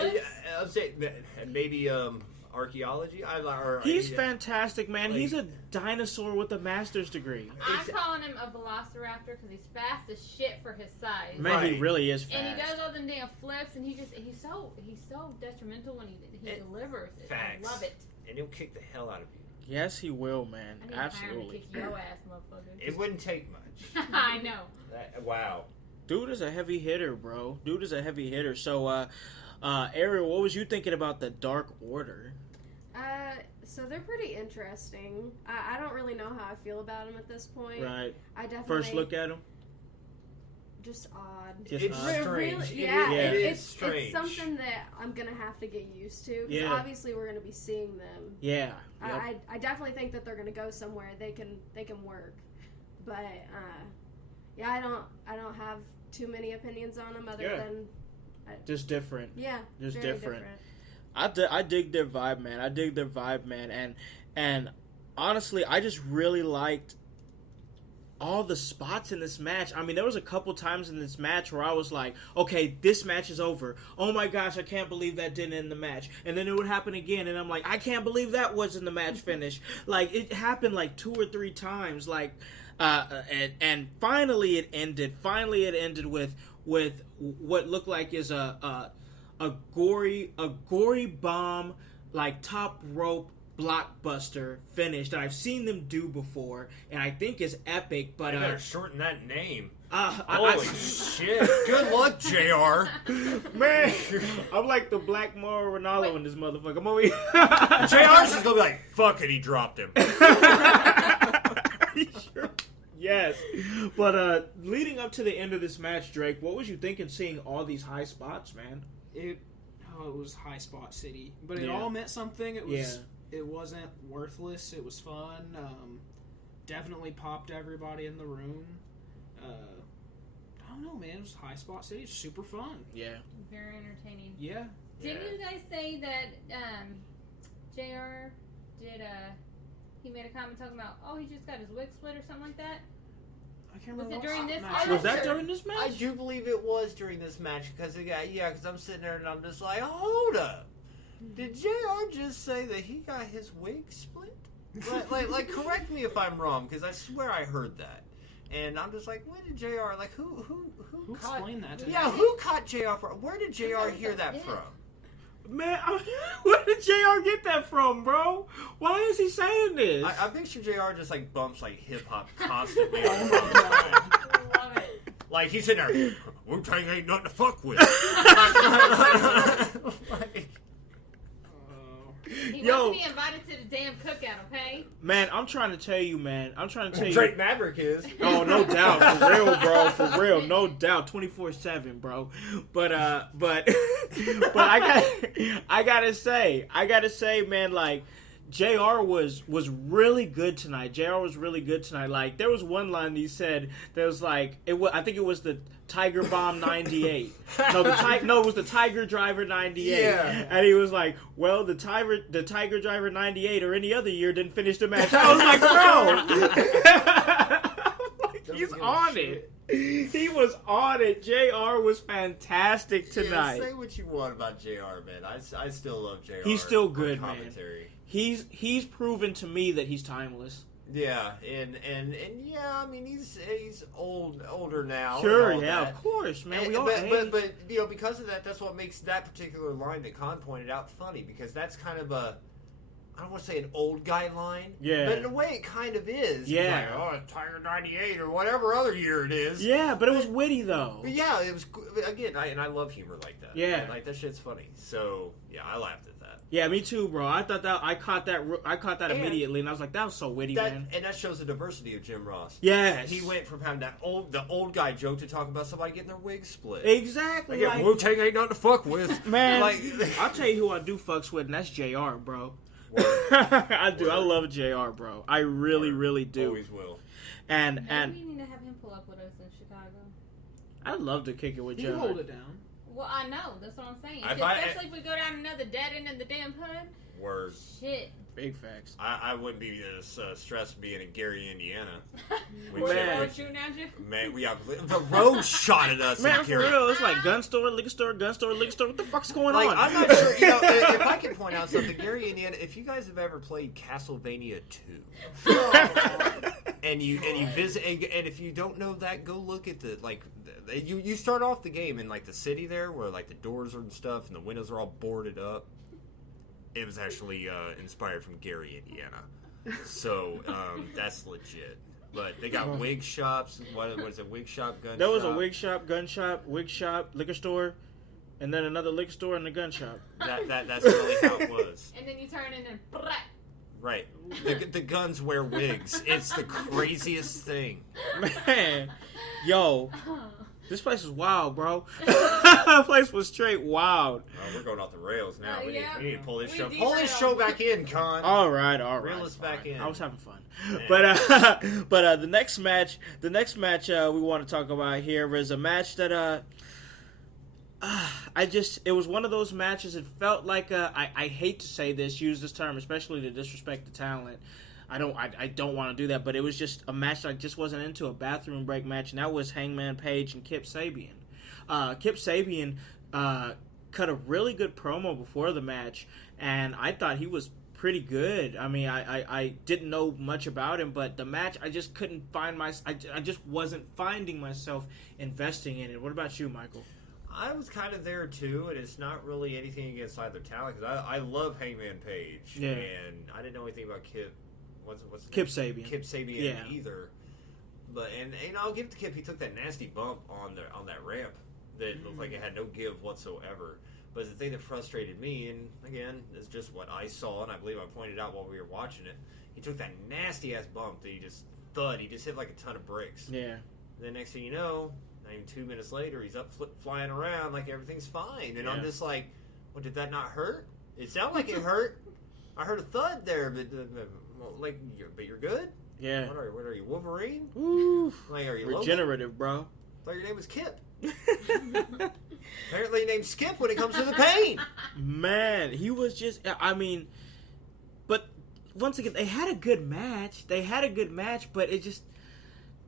I'm saying maybe archaeology. He's fantastic, man. He's a dinosaur with a master's degree. I'm calling him a velociraptor because he's fast as shit for his size. Man, he really is fast. And he does all them damn flips, and he's so detrimental when he delivers. Facts. I love it. And he'll kick the hell out of you. Yes, he will, man. I need Absolutely. to kick your ass, motherfucker. It wouldn't take much. I know. Wow. Dude is a heavy hitter, bro. Dude is a heavy hitter. So, Ariel, what was you thinking about the Dark Order? So they're pretty interesting. I don't really know how I feel about them at this point. Right. I definitely First look at him. Just odd. It's strange. Really, It is it's strange. It's something that I'm gonna have to get used to. Because obviously we're gonna be seeing them. Yeah. Yep. I definitely think that they're gonna go somewhere. They can work. But yeah, I don't have too many opinions on them other than just different. Yeah. Just very different. I dig their vibe, man. And honestly, I just really liked all the spots in this match. I mean, there was a couple times in this match where I was like, okay, this match is over. Oh my gosh, I can't believe that didn't end the match. And then it would happen again, and I'm like, I can't believe that wasn't the match finish. Like, it happened like 2 or 3 times. Like, and finally it ended. Finally it ended with what looked like is a gory bomb, like top rope blockbuster finish that I've seen them do before, and I think is epic. But I better shorten that name. Holy shit! Good luck, JR. Man, I'm like the Black Mario Ronaldo in this motherfucker. I'm over here. JR's just gonna be like, "Fuck it," he dropped him. Sure. Yes, but leading up to the end of this match, Drake, what was you thinking seeing all these high spots, man? It was high spot city, but it all meant something. It was. It wasn't worthless. It was fun. Definitely popped everybody in the room. I don't know, man. It was high spot city. It's super fun. Yeah. Very entertaining. Yeah. Didn't you guys say that JR did he made a comment talking about, oh, he just got his wig split or something like that? I can't remember. Was it during this match? match? Was that during this match? I do believe it was during this match because because I'm sitting there and I'm just like, hold up. Did JR just say that he got his wig split? like correct me if I'm wrong, because I swear I heard that. And I'm just like, when did JR, like, who caught... explained that to me? Yeah, who caught JR from? Where did JR hear that from? Man, where did JR get that from, bro? Why is he saying this? I picture JR just, like, bumps, like, hip-hop constantly. Love it. Like, he's sitting there, Wu-Tang ain't nothing to fuck with. Like... He wasn't be invited to the damn cookout, okay? Man, I'm trying to tell you, Drake Maverick is. Oh, no doubt. For real, bro. For real. No doubt. 24/7, bro. But I gotta say, man, like, JR was really good tonight. JR was really good tonight. Like, there was one line he said that was like, I think it was the Tiger Bomb 98. No, it was the Tiger Driver 98. Yeah. And he was like, well, the Tiger Driver 98 or any other year didn't finish the match. I was like, bro. He's on it. He was on it. JR was fantastic tonight. Yeah, say what you want about JR, man. I still love JR. He's still good, man. Commentary. He's proven to me that he's timeless. Yeah, and yeah, I mean he's older now. Sure, and all yeah, that. of course, man. But you know, because of that, that's what makes that particular line that Khan pointed out funny, because that's kind of a, I don't want to say an old guy line, but in a way it kind of is. Yeah. It's like, oh, it's Tiger 98 or whatever other year it is. Yeah, but it was witty though. But yeah, it was again, I love humor like that. Yeah, like that shit's funny. So yeah, I laughed at that. Yeah, me too, bro. I caught that immediately, and I was like, that was so witty, man. And that shows the diversity of Jim Ross. Yes. He went from having the old guy joke to talk about somebody getting their wig split. Exactly. Like, Wu-Tang ain't nothing to fuck with. Man, like, I'll tell you who I do fucks with, and that's JR, bro. I do. Word. I love JR, bro. I really do. Always will. And we need to have him pull up with us in Chicago. I'd love to kick it with JR. Hold it down. Well, I know. That's what I'm saying. Especially if we go down another dead end in the damn hood. Word. Shit. Big facts. I wouldn't be as stressed being in Gary, Indiana. Were the road shooting at you? Man, the road shot at us. Man, in for Gary. real, it's like gun store, liquor store, gun store, liquor store. What the fuck's going Like, on? I'm not sure. You know, if I can point out something, Gary, Indiana. If you guys have ever played Castlevania 2, and you visit, and if you don't know that, go look at you start off the game in like the city there, where like the doors are and stuff, and the windows are all boarded up. It was actually inspired from Gary, Indiana. So that's legit. But they got wig shops. What is it? Wig shop, gun shop? There was a wig shop, gun shop, wig shop, liquor store, and then another liquor store and a gun shop. That's really how it was. And then you turn in and Right. The guns wear wigs. It's the craziest thing. Man, yo, this place is wild, bro. That place was straight wild. Oh, we're going off the rails now. We yeah. need to pull this We show. did Pull that this off. show back in, Con. All right. Reel us back in. I was having fun, Man. but the next match we want to talk about here is a match that it was one of those matches. It felt like I hate to say this, use this term, especially to disrespect the talent. I don't want to do that, but it was just a match that I just wasn't into, a bathroom break match, and that was Hangman Page and Kip Sabian. Kip Sabian cut a really good promo before the match, and I thought he was pretty good. I mean, I didn't know much about him, but the match, I just couldn't find I just wasn't finding myself investing in it. What about you, Michael? I was kind of there too, and it's not really anything against either talent, because I love Hangman Page, Yeah. and I didn't know anything about Kip. What's his Kip name? Sabian. Kip Sabian Yeah. either. But and I'll give it to Kip. He took that nasty bump on that ramp that looked like it had no give whatsoever. But the thing that frustrated me, and again, is just what I saw, and I believe I pointed out while we were watching it. He took that nasty ass bump that he just hit like a ton of bricks. Yeah. And then next thing you know, not even 2 minutes later, he's up flying around like everything's fine. And I'm just like, well, did that not hurt? It sounded like it hurt. I heard a thud there, but you're good? Yeah. What are you, Wolverine? Woo. Like, are you Logan? Regenerative, bro. I thought your name was Kip. Apparently, your name's Skip when it comes to the pain. Man, he was just, I mean, but once again, they had a good match, but it just,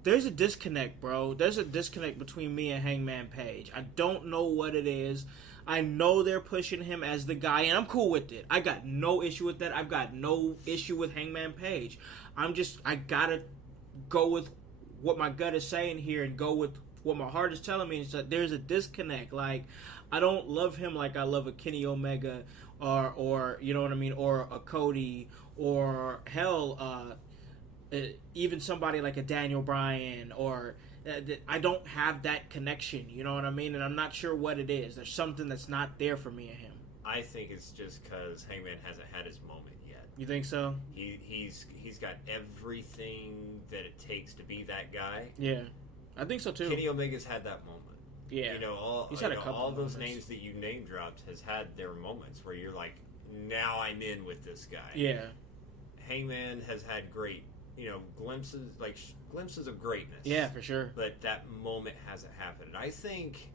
there's a disconnect, bro. There's a disconnect between me and Hangman Page. I don't know what it is. I know they're pushing him as the guy, and I'm cool with it. I got no issue with that. I've got no issue with Hangman Page. I gotta go with what my gut is saying here and go with what my heart is telling me, is that there's a disconnect. Like, I don't love him like I love a Kenny Omega or you know what I mean, or a Cody, or hell, even somebody like a Daniel Bryan, or I don't have that connection, you know what I mean? And I'm not sure what it is. There's something that's not there for me and him. I think it's just because Hangman hasn't had his moment yet. You think so? He's got everything that it takes to be that guy. Yeah, I think so too. Kenny Omega's had that moment. Yeah, you know, he's had a couple all those moments. names that you name dropped has had their moments where you're like, now I'm in with this guy. Yeah, Hangman has had great, glimpses of greatness. Yeah, for sure. But that moment hasn't happened. I think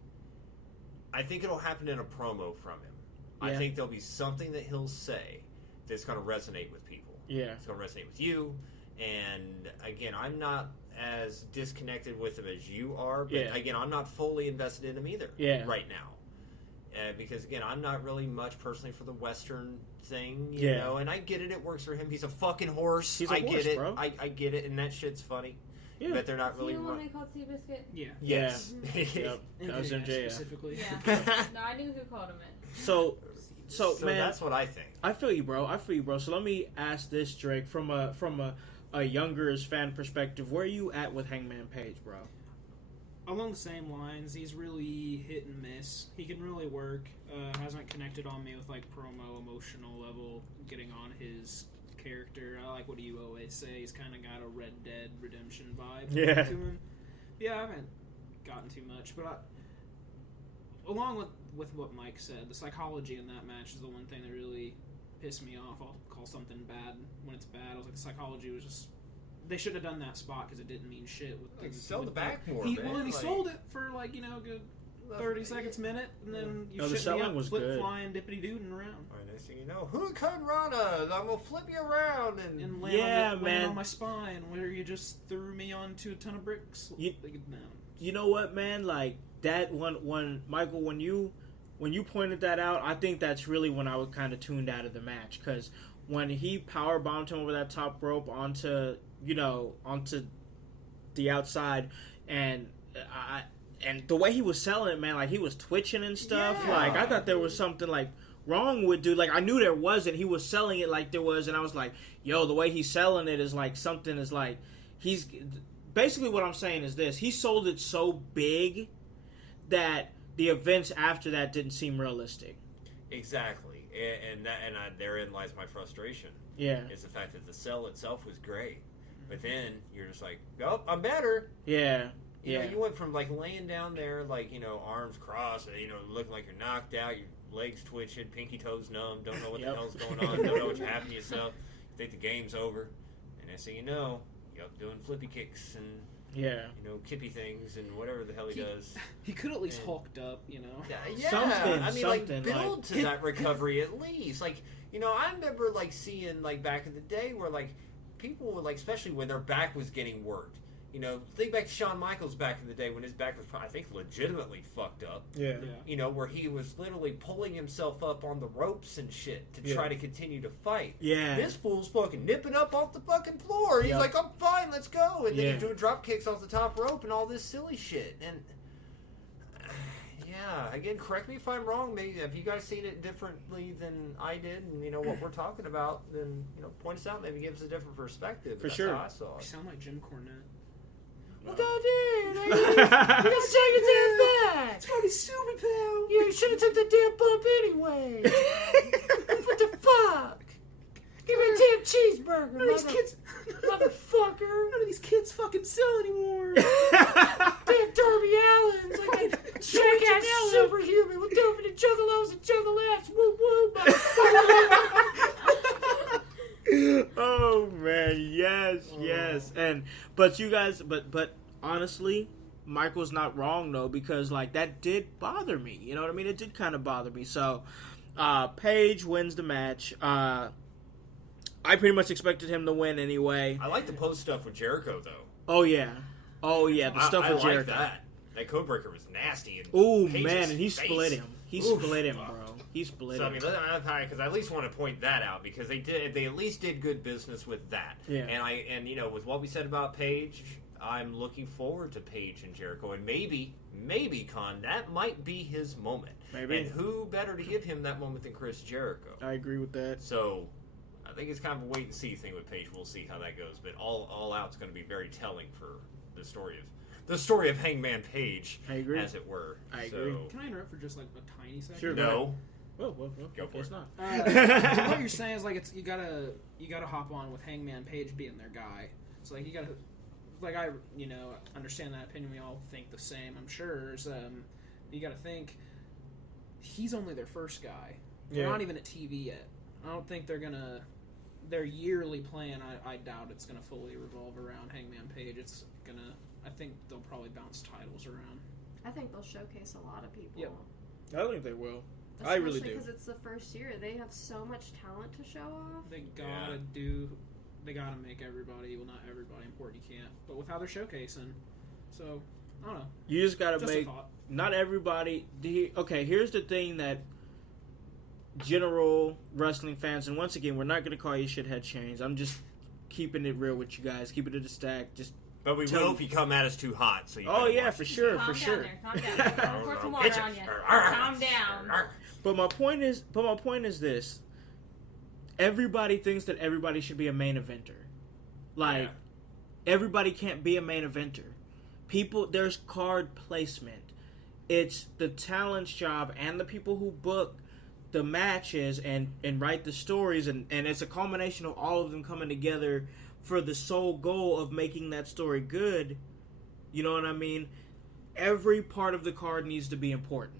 it'll happen in a promo from him. Yeah. I think there'll be something that he'll say that's going to resonate with people. Yeah. It's going to resonate with you. And again, I'm not as disconnected with him as you are. But again, I'm not fully invested in him either right now. Because again, I'm not really much personally for the Western thing, you know, and I get it, it works for him. He's a fucking horse. He's a horse, get it. bro. I get it, and that shit's funny. Yeah. But they're not really. You know what they called Seabiscuit? Yeah. Yes. Yep. That was MJF. Specifically. Yeah. No, I knew who called him it. So man, that's what I think. I feel you, bro. So let me ask this, Drake, from a younger fan perspective. Where are you at with Hangman Page, bro? Along the same lines, he's really hit and miss. He can really work. Hasn't connected on me with like promo, emotional level, getting on his character. I like what you always say. He's kind of got a Red Dead Redemption vibe to him. Yeah, I haven't gotten too much, but along with what Mike said, the psychology in that match is the one thing that really pissed me off. I'll call something bad when it's bad. I was like, the psychology was just. They should have done that spot because it didn't mean shit. Sell the back more, he man. sold it for like, you know, good 30 seconds, minute, and then you No, the shit me selling up, was flip good. flying, dippity dooting around. All right, next thing you know, Huracan Rana, I'm gonna flip you around And Yeah, land man. on my spine, where you just threw me onto a ton of bricks. You know what, man? Like that one, Michael, when you pointed that out, I think that's really when I was kind of tuned out of the match, because when he power bombed him over that top rope onto the outside, and the way he was selling it, man, like he was twitching and stuff. Yeah. Like I thought there was something like wrong with dude. Like I knew there wasn't. He was selling it like there was, and I was like, yo, the way he's selling it is like something is like he's basically what I'm saying is this: he sold it so big that the events after that didn't seem realistic. Exactly, and therein lies my frustration. Yeah, Is the fact that the sell itself was great, but then you're just like, oh, I'm better. yeah. You know, you went from like laying down there, like, you know, arms crossed, you know, looking like you're knocked out, your legs twitching, pinky toes numb, don't know what the hell's going on, don't know what you're happening to yourself, you think the game's over, and next thing you know, you're up doing flippy kicks and you know, kippy things and whatever the hell he does. He could at least hulked up, you know. Yeah, Something, I mean, something, like, build like- to that recovery at least. Like, you know, I remember, like, seeing, like, back in the day where, like, people would, like, especially when their back was getting worked. You know, think back to Shawn Michaels back in the day when his back was, I think, legitimately fucked up. Yeah. You know, where he was literally pulling himself up on the ropes and shit to try to continue to fight. Yeah. This fool's fucking nipping up off the fucking floor. He's like, I'm fine, let's go. And then he's doing drop kicks off the top rope and all this silly shit. And, yeah, again, correct me if I'm wrong. Maybe have you guys seen it differently than I did? And, you know, what we're talking about, then, you know, point us out. Maybe give us a different perspective. For That's sure. how I saw You it. sound like Jim Cornette. Well, don't do it. You gotta take your damn back. It's probably stupid, pal. You should have took the damn bump anyway. What the fuck? Give me a damn cheeseburger, None of these kids, motherfucker. none of these kids fucking sell anymore. Damn Darby Allin's like a jackass superhuman with doing the juggalos and juggalettes. Woo woo, motherfucker. Oh man, yes. And but you guys, but honestly, Michael's not wrong though, because like that did bother me. You know what I mean? It did kind of bother me. So Paige wins the match. I pretty much expected him to win anyway. I like the post stuff with Jericho though. Oh yeah, the stuff I with like Jericho. That Codebreaker was nasty. And Oh Paige's man, and he face. split him. He Oof. split him, bro. He split So I him. mean, because I at least want to point that out because they at least did good business with that. Yeah. And you know, with what we said about Paige, I'm looking forward to Paige and Jericho, and maybe Con, that might be his moment. Maybe. And who better to give him that moment than Chris Jericho? I agree with that. So I think it's kind of a wait and see thing with Paige. We'll see how that goes, but all out's going to be very telling for the story of Hangman Page, I agree. as it were. I agree. Can I interrupt for just like a tiny second? Sure. No. Well, Go for guess it. not. What you're saying is like you gotta hop on with Hangman Page being their guy. It's like you gotta, like I understand that opinion. We all think the same. I'm sure. You gotta think he's only their first guy. They're Yeah. not even at TV yet. I don't think they're gonna. Their yearly plan, I doubt it's gonna fully revolve around Hangman Page. It's gonna. I think they'll probably bounce titles around. I think they'll showcase a lot of people. Yep. I think they will. I really do. Because it's the first year. They have so much talent to show off. They gotta make everybody, well, not everybody important. You can't, but with how they're showcasing, so I don't know. You just gotta Just a make thought. not everybody. Okay, here's the thing that general wrestling fans, and once again, we're not gonna call you shithead chains. I'm just keeping it real with you guys, keeping it a stack. Just But we Tell will me. if you come at us too hot. So you oh better yeah, watch for it. sure, Calm for down sure. there. Calm down. Pour some water on you. Calm down. But my point is this: everybody thinks that everybody should be a main eventer. Like everybody can't be a main eventer. There's card placement. It's the talent's job and the people who book the matches and write the stories, and it's a culmination of all of them coming together for the sole goal of making that story good. You know what I mean? Every part of the card needs to be important.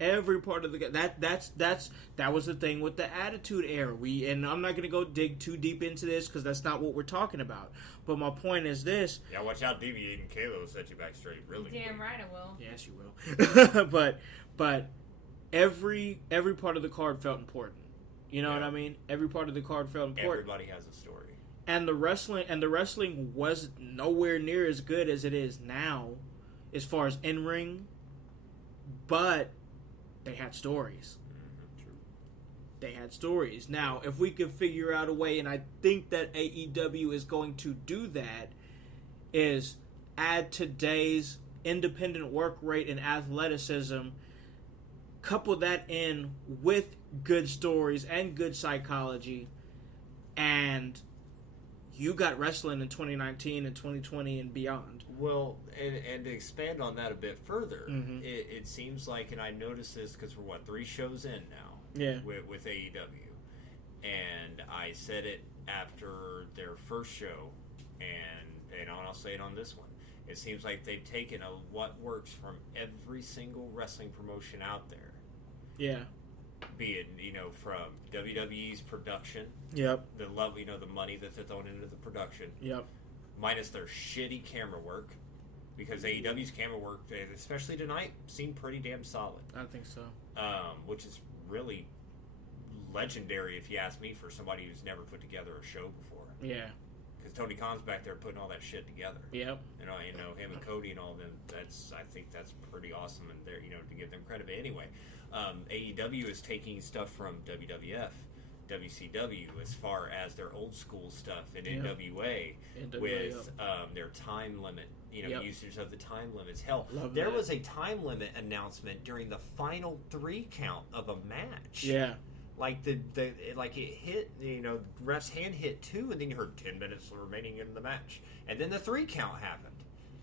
Every part of that was the thing with the Attitude Era. And I'm not gonna go dig too deep into this because that's not what we're talking about. But my point is this. Yeah, watch out, deviating Kayla will set you back straight. Really. Damn right I will. Yes, you will. but every part of the card felt important. You know what I mean? Every part of the card felt important. Everybody has a story. And the wrestling was nowhere near as good as it is now, as far as in ring. But they had stories. True. They had stories. Now, if we could figure out a way, and I think that AEW is going to do that, is add today's independent work rate and athleticism, couple that in with good stories and good psychology, and you got wrestling in 2019 and 2020 and beyond. Well, and to expand on that a bit further, it seems like, and I noticed this because we're 3 shows in now, with AEW, and I said it after their first show, and I'll say it on this one. It seems like they've taken what works from every single wrestling promotion out there. Yeah. Be it, from WWE's production. Yep. The love, the money that they're throwing into the production. Yep. Minus their shitty camera work. Because AEW's camera work, especially tonight, seemed pretty damn solid. I think so. Which is really legendary, if you ask me, for somebody who's never put together a show before. Yeah. Because Tony Khan's back there putting all that shit together. Yep. Him and Cody and all of them. I think that's pretty awesome, and they're to give them credit. But anyway, AEW is taking stuff from WWF, WCW, as far as their old school stuff, and NWA with their time limit. Usage of the time limits. Hell, there was a time limit announcement during the final 3 count of a match. Yeah. Like it hit, ref's hand hit 2, and then you heard 10 minutes remaining in the match, and then the 3 count happened.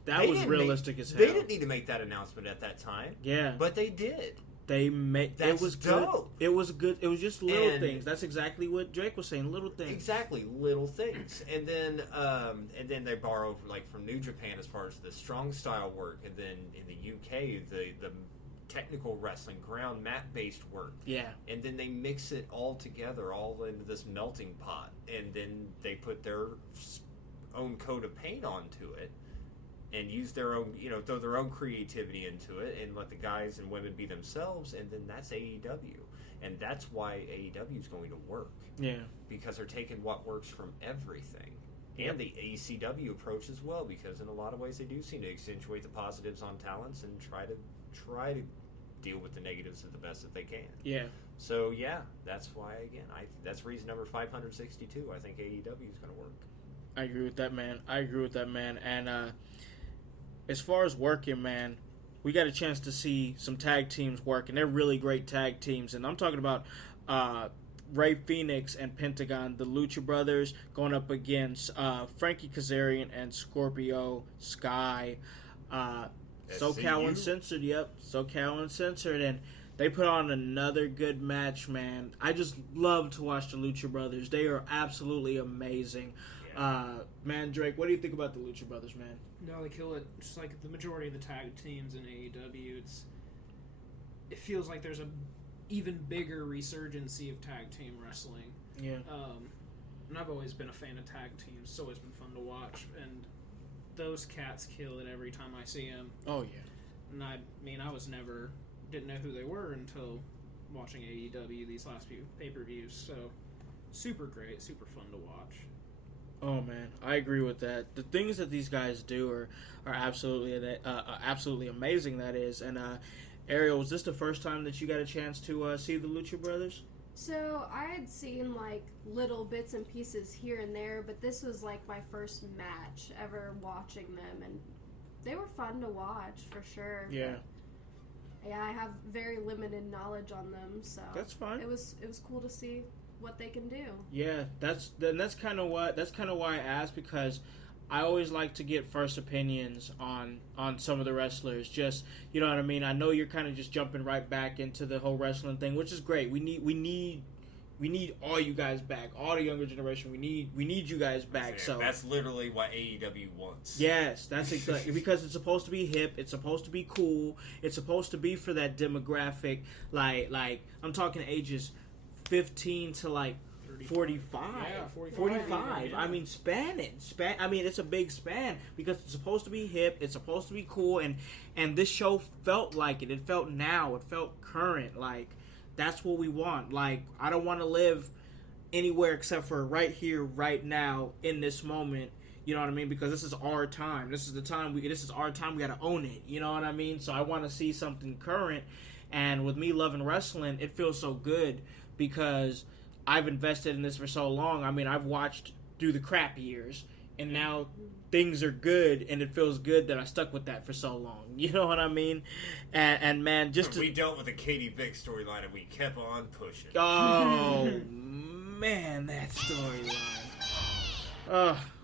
That was realistic as hell. They didn't need to make that announcement at that time. Yeah, but they did. It was dope. Good. It was good. It was just little things. That's exactly what Drake was saying. Little things. Exactly, little things. And then they borrow from New Japan as far as the strong style work, and then in the UK the technical wrestling, ground mat based work. Yeah. And then they mix it all together, all into this melting pot, and then they put their own coat of paint onto it. And use their own, throw their own creativity into it, and let the guys and women be themselves, and then that's AEW, and that's why AEW is going to work. Yeah, because they're taking what works from everything, and the ECW approach as well, because in a lot of ways they do seem to accentuate the positives on talents and try to deal with the negatives the best that they can. Yeah. So that's why that's reason number 562. I think AEW is going to work. I agree with that, man. And as far as working, man, we got a chance to see some tag teams work, and they're really great tag teams. And I'm talking about Rey Fenix and Pentagon, the Lucha Brothers, going up against Frankie Kazarian and Scorpio Sky. SoCal Uncensored, SoCal Uncensored, and they put on another good match, man. I just love to watch the Lucha Brothers. They are absolutely amazing. Man, Drake, what do you think about the Lucha Brothers, man? No, they kill it. Just like the majority of the tag teams in AEW, it feels like there's a even bigger resurgency of tag team wrestling. Yeah. And I've always been a fan of tag teams. It's always been fun to watch, and those cats kill it every time I see them. Oh yeah. And I didn't know who they were until watching AEW these last few pay-per-views. So super great, super fun to watch. Oh man, I agree with that. The things that these guys do are absolutely amazing. That is, and Ariel, was this the first time that you got a chance to see the Lucha Brothers? So I had seen little bits and pieces here and there, but this was my first match ever watching them, and they were fun to watch for sure. Yeah. Yeah, I have very limited knowledge on them, so that's fine. It was cool to see what they can do. Yeah, that's kind of why I asked, because I always like to get first opinions on some of the wrestlers. Just, you know what I mean? I know you're kind of just jumping right back into the whole wrestling thing, which is great. We need We need all you guys back, all the younger generation. We need you guys back. So that's literally what AEW wants. Yes, that's exactly because it's supposed to be hip. It's supposed to be cool. It's supposed to be for that demographic. Like I'm talking ages 15 to like 45. Yeah, 45. Yeah. I mean, I mean, it's a big span because it's supposed to be hip. It's supposed to be cool, and this show felt like it. It felt now. It felt current. Like. That's what we want. Like, I don't want to live anywhere except for right here, right now, in this moment. You know what I mean? Because this is our time. This is the time. This is our time. We got to own it. You know what I mean? So I want to see something current. And with me loving wrestling, it feels so good because I've invested in this for so long. I mean, I've watched through the crap years, and now things are good, and it feels good that I stuck with that for so long. You know what I mean? And man, we dealt with the Katie Vick storyline, and we kept on pushing. Oh man, that storyline.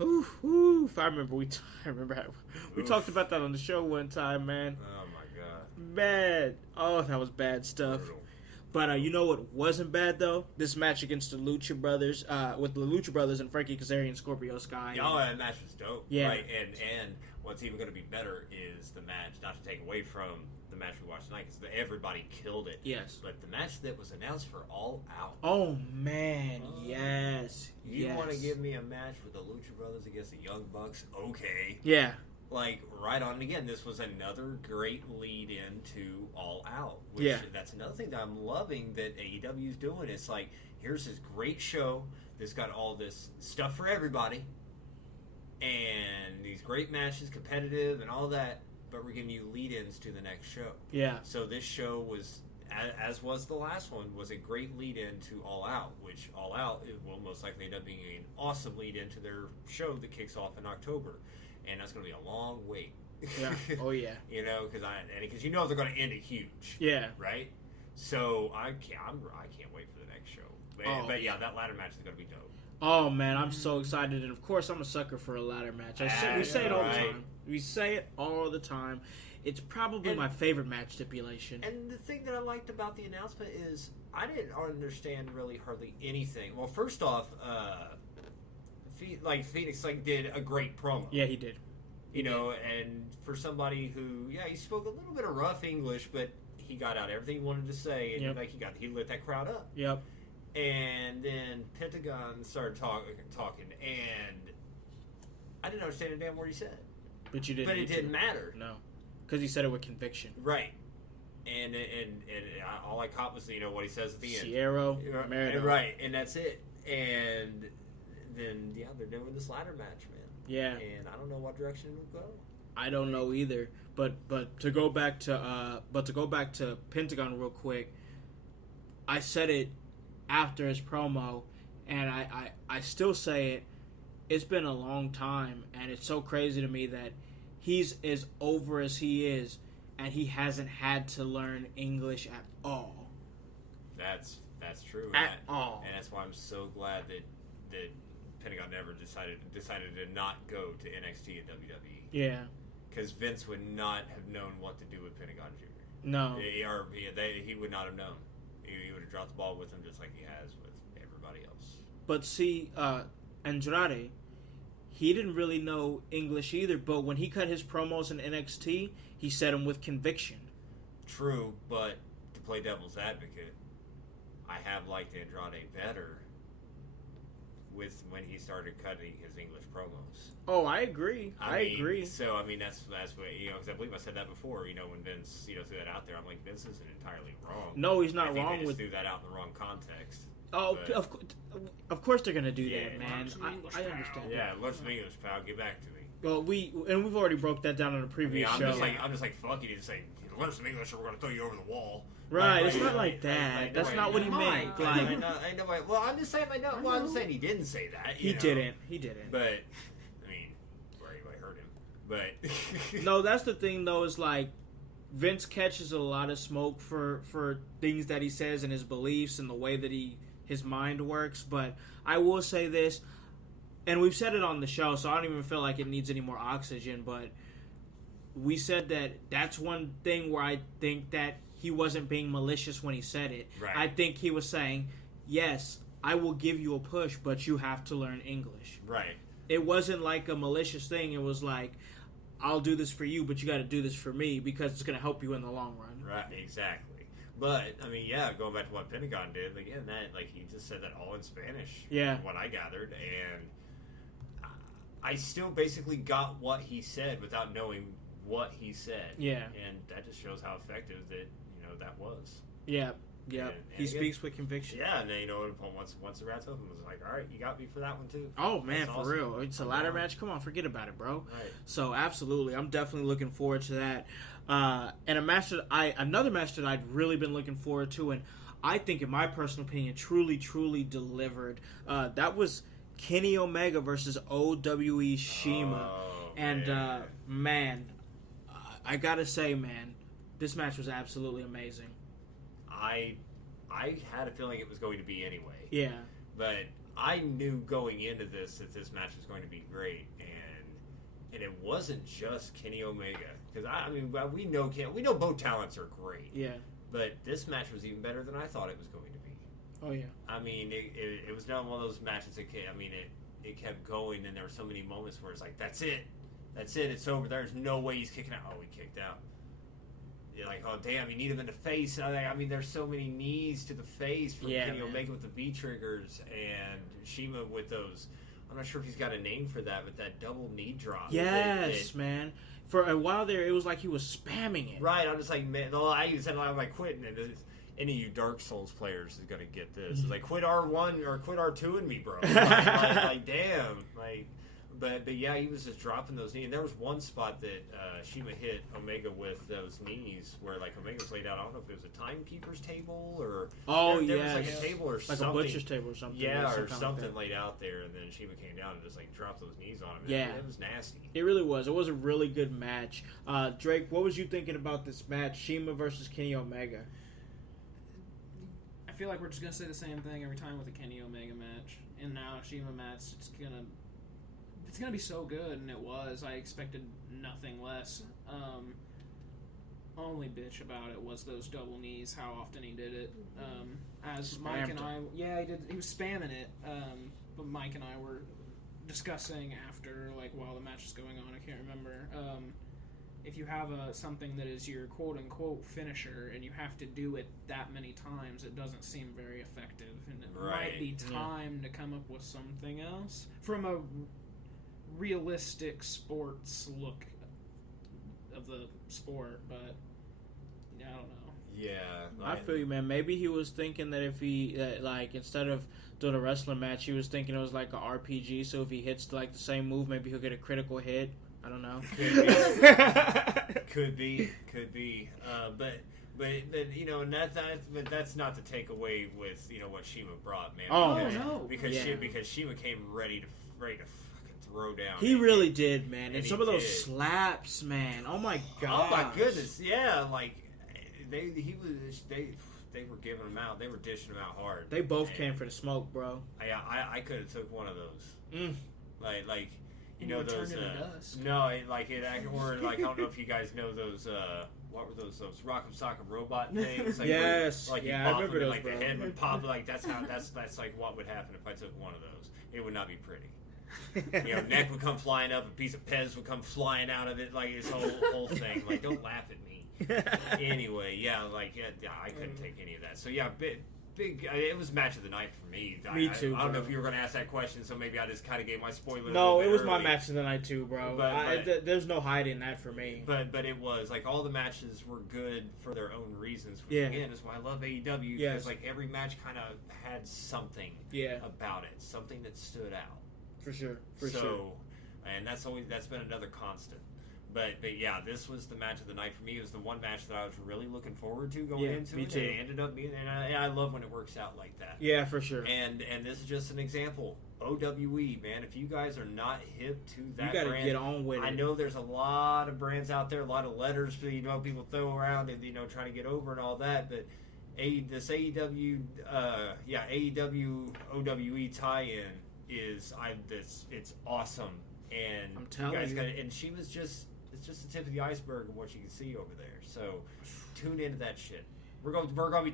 If I remember, we talked about that on the show one time, man. Oh my god, bad. Oh, that was bad stuff. brutal. But you know what wasn't bad though? This match against the Lucha Brothers, with the Lucha Brothers and Frankie Kazarian and Scorpio Sky. Oh, that match was dope. Yeah. Right? And what's even going to be better is the match, not to take away from the match we watched tonight, because everybody killed it. Yes. But the match that was announced for All Out. Oh man, yes. You yes. want to give me a match with the Lucha Brothers against the Young Bucks? Okay. Yeah. Like, right on. And again, this was another great lead into All Out. Which, Yeah. That's another thing that I'm loving that AEW is doing. It's like, here's this great show that's got all this stuff for everybody. And these great matches, competitive and all that. But we're giving you lead-ins to the next show. Yeah. So this show was, as was the last one, was a great lead-in to All Out. Which All Out will most likely end up being an awesome lead-in to their show that kicks off in October. And that's going to be a long wait. Yeah. Oh yeah. You know, because you know they're going to end it huge. Yeah. Right. So I can't wait for the next show. But yeah, that ladder match is going to be dope. Oh man, I'm so excited, and of course I'm a sucker for a ladder match. We say it all the time. We say it all the time. It's probably my favorite match stipulation. And the thing that I liked about the announcement is I didn't understand really hardly anything. Well, first off, Phoenix did a great promo. Yeah, he did. You know, and for somebody who, he spoke a little bit of rough English, but he got out everything he wanted to say, and he lit that crowd up. Yep. And then Pentagon started talking, and I didn't understand a damn word he said. But you didn't. But it didn't matter. No, because he said it with conviction. Right. And all I caught was what he says at the end. Sierra, Merida. Right, and that's it. And then they're doing this ladder match, man. Yeah. And I don't know what direction it will go. I don't know either. But to go back to Pentagon real quick, I said it after his promo, and I still say it. It's been a long time, and it's so crazy to me that he's as over as he is, and he hasn't had to learn English at all. That's true. At all. And that's why I'm so glad that Pentagon never decided to not go to NXT and WWE. Yeah. Because Vince would not have known what to do with Pentagon Jr. No. He would not have known. He would have dropped the ball with him just like he has with everybody else. But see, Andrade, he didn't really know English either, but when he cut his promos in NXT, he said them with conviction. True, but to play devil's advocate, I have liked Andrade better with when he started cutting his English promos. Oh, I agree. I agree. So I mean, that's what because I believe I said that before. When Vince threw that out there, I'm like, Vince isn't entirely wrong. No, he's not I think wrong they just with threw that out in the wrong context. Oh, but, of course they're gonna do that, man. Learn some English, I pal. understand. Yeah, learn some English, pal. Get back to me. Well, we've already broke that down on a previous I'm show. just like, fuck you. Need to say, learn some English, or we're gonna throw you over the wall. Right, it's not like that. That's not what he meant. I know. Well, I'm just saying. I know. Well, I'm just saying he didn't say that. He didn't. But I mean, I heard him. But no, that's the thing though. Is like Vince catches a lot of smoke for things that he says and his beliefs and the way that his mind works. But I will say this, and we've said it on the show, so I don't even feel like it needs any more oxygen. But we said that's one thing where I think that he wasn't being malicious when he said it. Right. I think he was saying, yes, I will give you a push, but you have to learn English. Right. It wasn't like a malicious thing. It was like, I'll do this for you, but you got to do this for me because it's going to help you in the long run. Right, exactly. But, I mean, yeah, going back to what Pentagon did, again, that, like, he just said that all in Spanish. Yeah. From what I gathered, and I still basically got what he said without knowing what he said. Yeah. And that just shows how effective that, that was. Yeah. Yeah. And He again, speaks with conviction. Yeah, and then, once the rats open, it was like, all right, you got me for that one, too. Oh, man, That's for awesome. real. It's a ladder match. Come on, forget about it, bro. Right. So, absolutely. I'm definitely looking forward to that. And another match that I'd really been looking forward to, and I think, in my personal opinion, truly, truly delivered. That was Kenny Omega versus OWE Shima. Oh, and, man. I gotta say, man, this match was absolutely amazing. I had a feeling it was going to be anyway. Yeah. But I knew going into this that this match was going to be great, and it wasn't just Kenny Omega, because we know both talents are great. Yeah. But this match was even better than I thought it was going to be. Oh yeah. I mean, it was not one of those matches that it kept going, and there were so many moments where it's like, that's it, it's over. There's no way he's kicking out. Oh, he kicked out. You're like, oh damn, you need him in the face. I mean, there's so many knees to the face from Kenny Omega with the V triggers and Shima with those. I'm not sure if he's got a name for that, but that double knee drop. Yes, man. For a while there, it was like he was spamming it. Right. I'm just like, man. I even said I'm like quitting it. Any of you Dark Souls players is gonna get this. It's like, quit R1 or quit R2 in me, bro. like damn, like. But yeah, he was just dropping those knees. And there was one spot that Shima hit Omega with those knees where, like, Omega was laid out. I don't know if it was a timekeeper's table or... there was, like, a table or something. Like a butcher's table or something. Yeah, or something laid out there. And then Shima came down and just, like, dropped those knees on him. Yeah. It was nasty. It really was. It was a really good match. Drake, what was you thinking about this match? Shima versus Kenny Omega. I feel like we're just going to say the same thing every time with a Kenny Omega match. And now a Shima match, it's gonna be so good, and it was. I expected nothing less. Only bitch about it was those double knees. How often he did it. As Mike and I, he did. He was spamming it. But Mike and I were discussing after, like, while the match was going on. I can't remember. If you have something that is your quote unquote finisher, and you have to do it that many times, it doesn't seem very effective, and it might be time to come up with something else from a realistic sports look of the sport, but I don't know. Yeah, I feel you, man. Maybe he was thinking that if he like, instead of doing a wrestling match, he was thinking it was like a RPG. So if he hits like the same move, maybe he'll get a critical hit. I don't know. Could be. But and that's not to take away with what Shima brought, man. Oh no, because Shima came ready to throw down. He really did, man. And some of those did. slaps, man. Oh my god. Oh my goodness. Yeah, like they were giving them out. They were dishing them out hard. They both came for the smoke, bro. I could have took one of those. Like you those. Turned into dust. No, or like I don't know if you guys know those. What were those Rock'em Sock'em robot things? Like yes. Like yeah, I remember them, those. Like bro. the head would pop. Like that's like what would happen if I took one of those. It would not be pretty. Neck would come flying up, a piece of Pez would come flying out of it, like this whole thing. Like, don't laugh at me. Anyway, I couldn't take any of that. So yeah, big. It was match of the night for me. Me too. I don't know bro. if you were going to ask that question, so maybe I just kind of gave my spoiler. No, it was early. my match of the night too, bro. But there's no hiding that for me. But it was like all the matches were good for their own reasons. Which again is why I love AEW because like every match kind of had something about it, something that stood out. For sure. And that's been another constant. But yeah, this was the match of the night for me. It was the one match that I was really looking forward to going into. Me it. too. And it ended up being, and I love when it works out like that. Yeah, for sure. And this is just an example. OWE, man, if you guys are not hip to that you gotta brand, get on with it. I know there's a lot of brands out there, a lot of letters people throw around and trying to get over and all that, but this AEW OWE tie-in is it's awesome, and I'm telling you, and she was just. It's just the tip of the iceberg of what you can see over there. So, tune into that shit. we're gonna be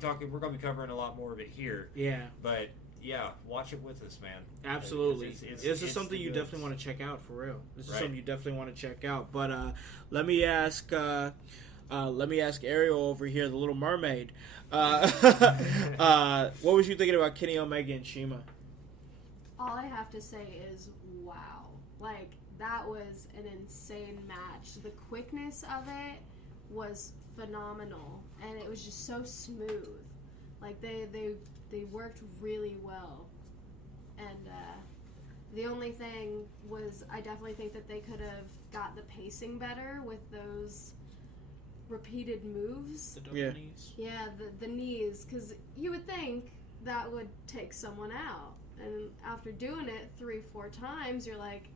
covering a lot more of it here. Yeah. But yeah, watch it with us, man. Absolutely. It's This is something you goods. definitely want to check out for real. This is Right. something you definitely want to check out. But let me ask Ariel over here, the Little Mermaid. What was you thinking about Kenny Omega and Shima? All I have to say is, wow. Like, that was an insane match. The quickness of it was phenomenal, and it was just so smooth. Like, they worked really well. And the only thing was, I definitely think that they could have got the pacing better with those repeated moves. The double Yeah. knees. Yeah, the knees, because you would think that would take someone out. And after doing it 3-4 times, you're like,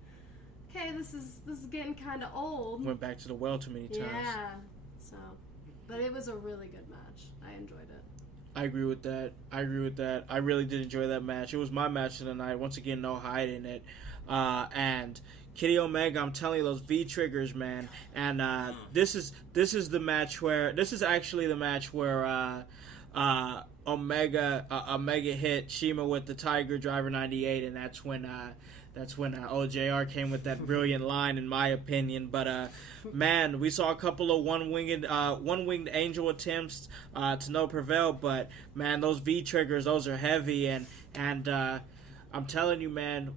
okay, this is getting kind of old. Went back to the well too many times. Yeah. So, but it was a really good match. I enjoyed it. I agree with that. I really did enjoy that match. It was my match of the night. Once again, no hiding it. And Kenny Omega, I'm telling you, those V triggers, man. And this is the match where Omega hit Shima with the Tiger Driver 98, and that's when OJR came with that brilliant line, in my opinion. But man, we saw a couple of one-winged angel attempts to no prevail. But man, those V triggers, those are heavy, and I'm telling you, man,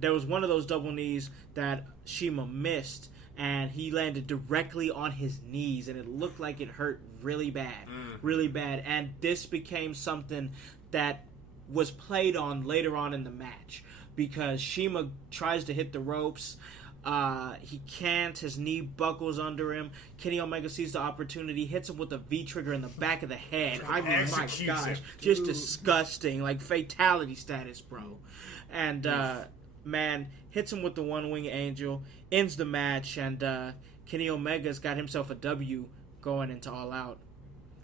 there was one of those double knees that Shima missed, and he landed directly on his knees, and it looked like it hurt really bad. And this became something that was played on later on in the match, because Shima tries to hit the ropes. He can't. His knee buckles under him. Kenny Omega sees the opportunity, hits him with a V-trigger in the back of the head. I mean, my gosh. Just disgusting. Like, fatality status, bro. And, man, hits him with the one-wing angel, ends the match, and Kenny Omega's got himself a W going into All Out.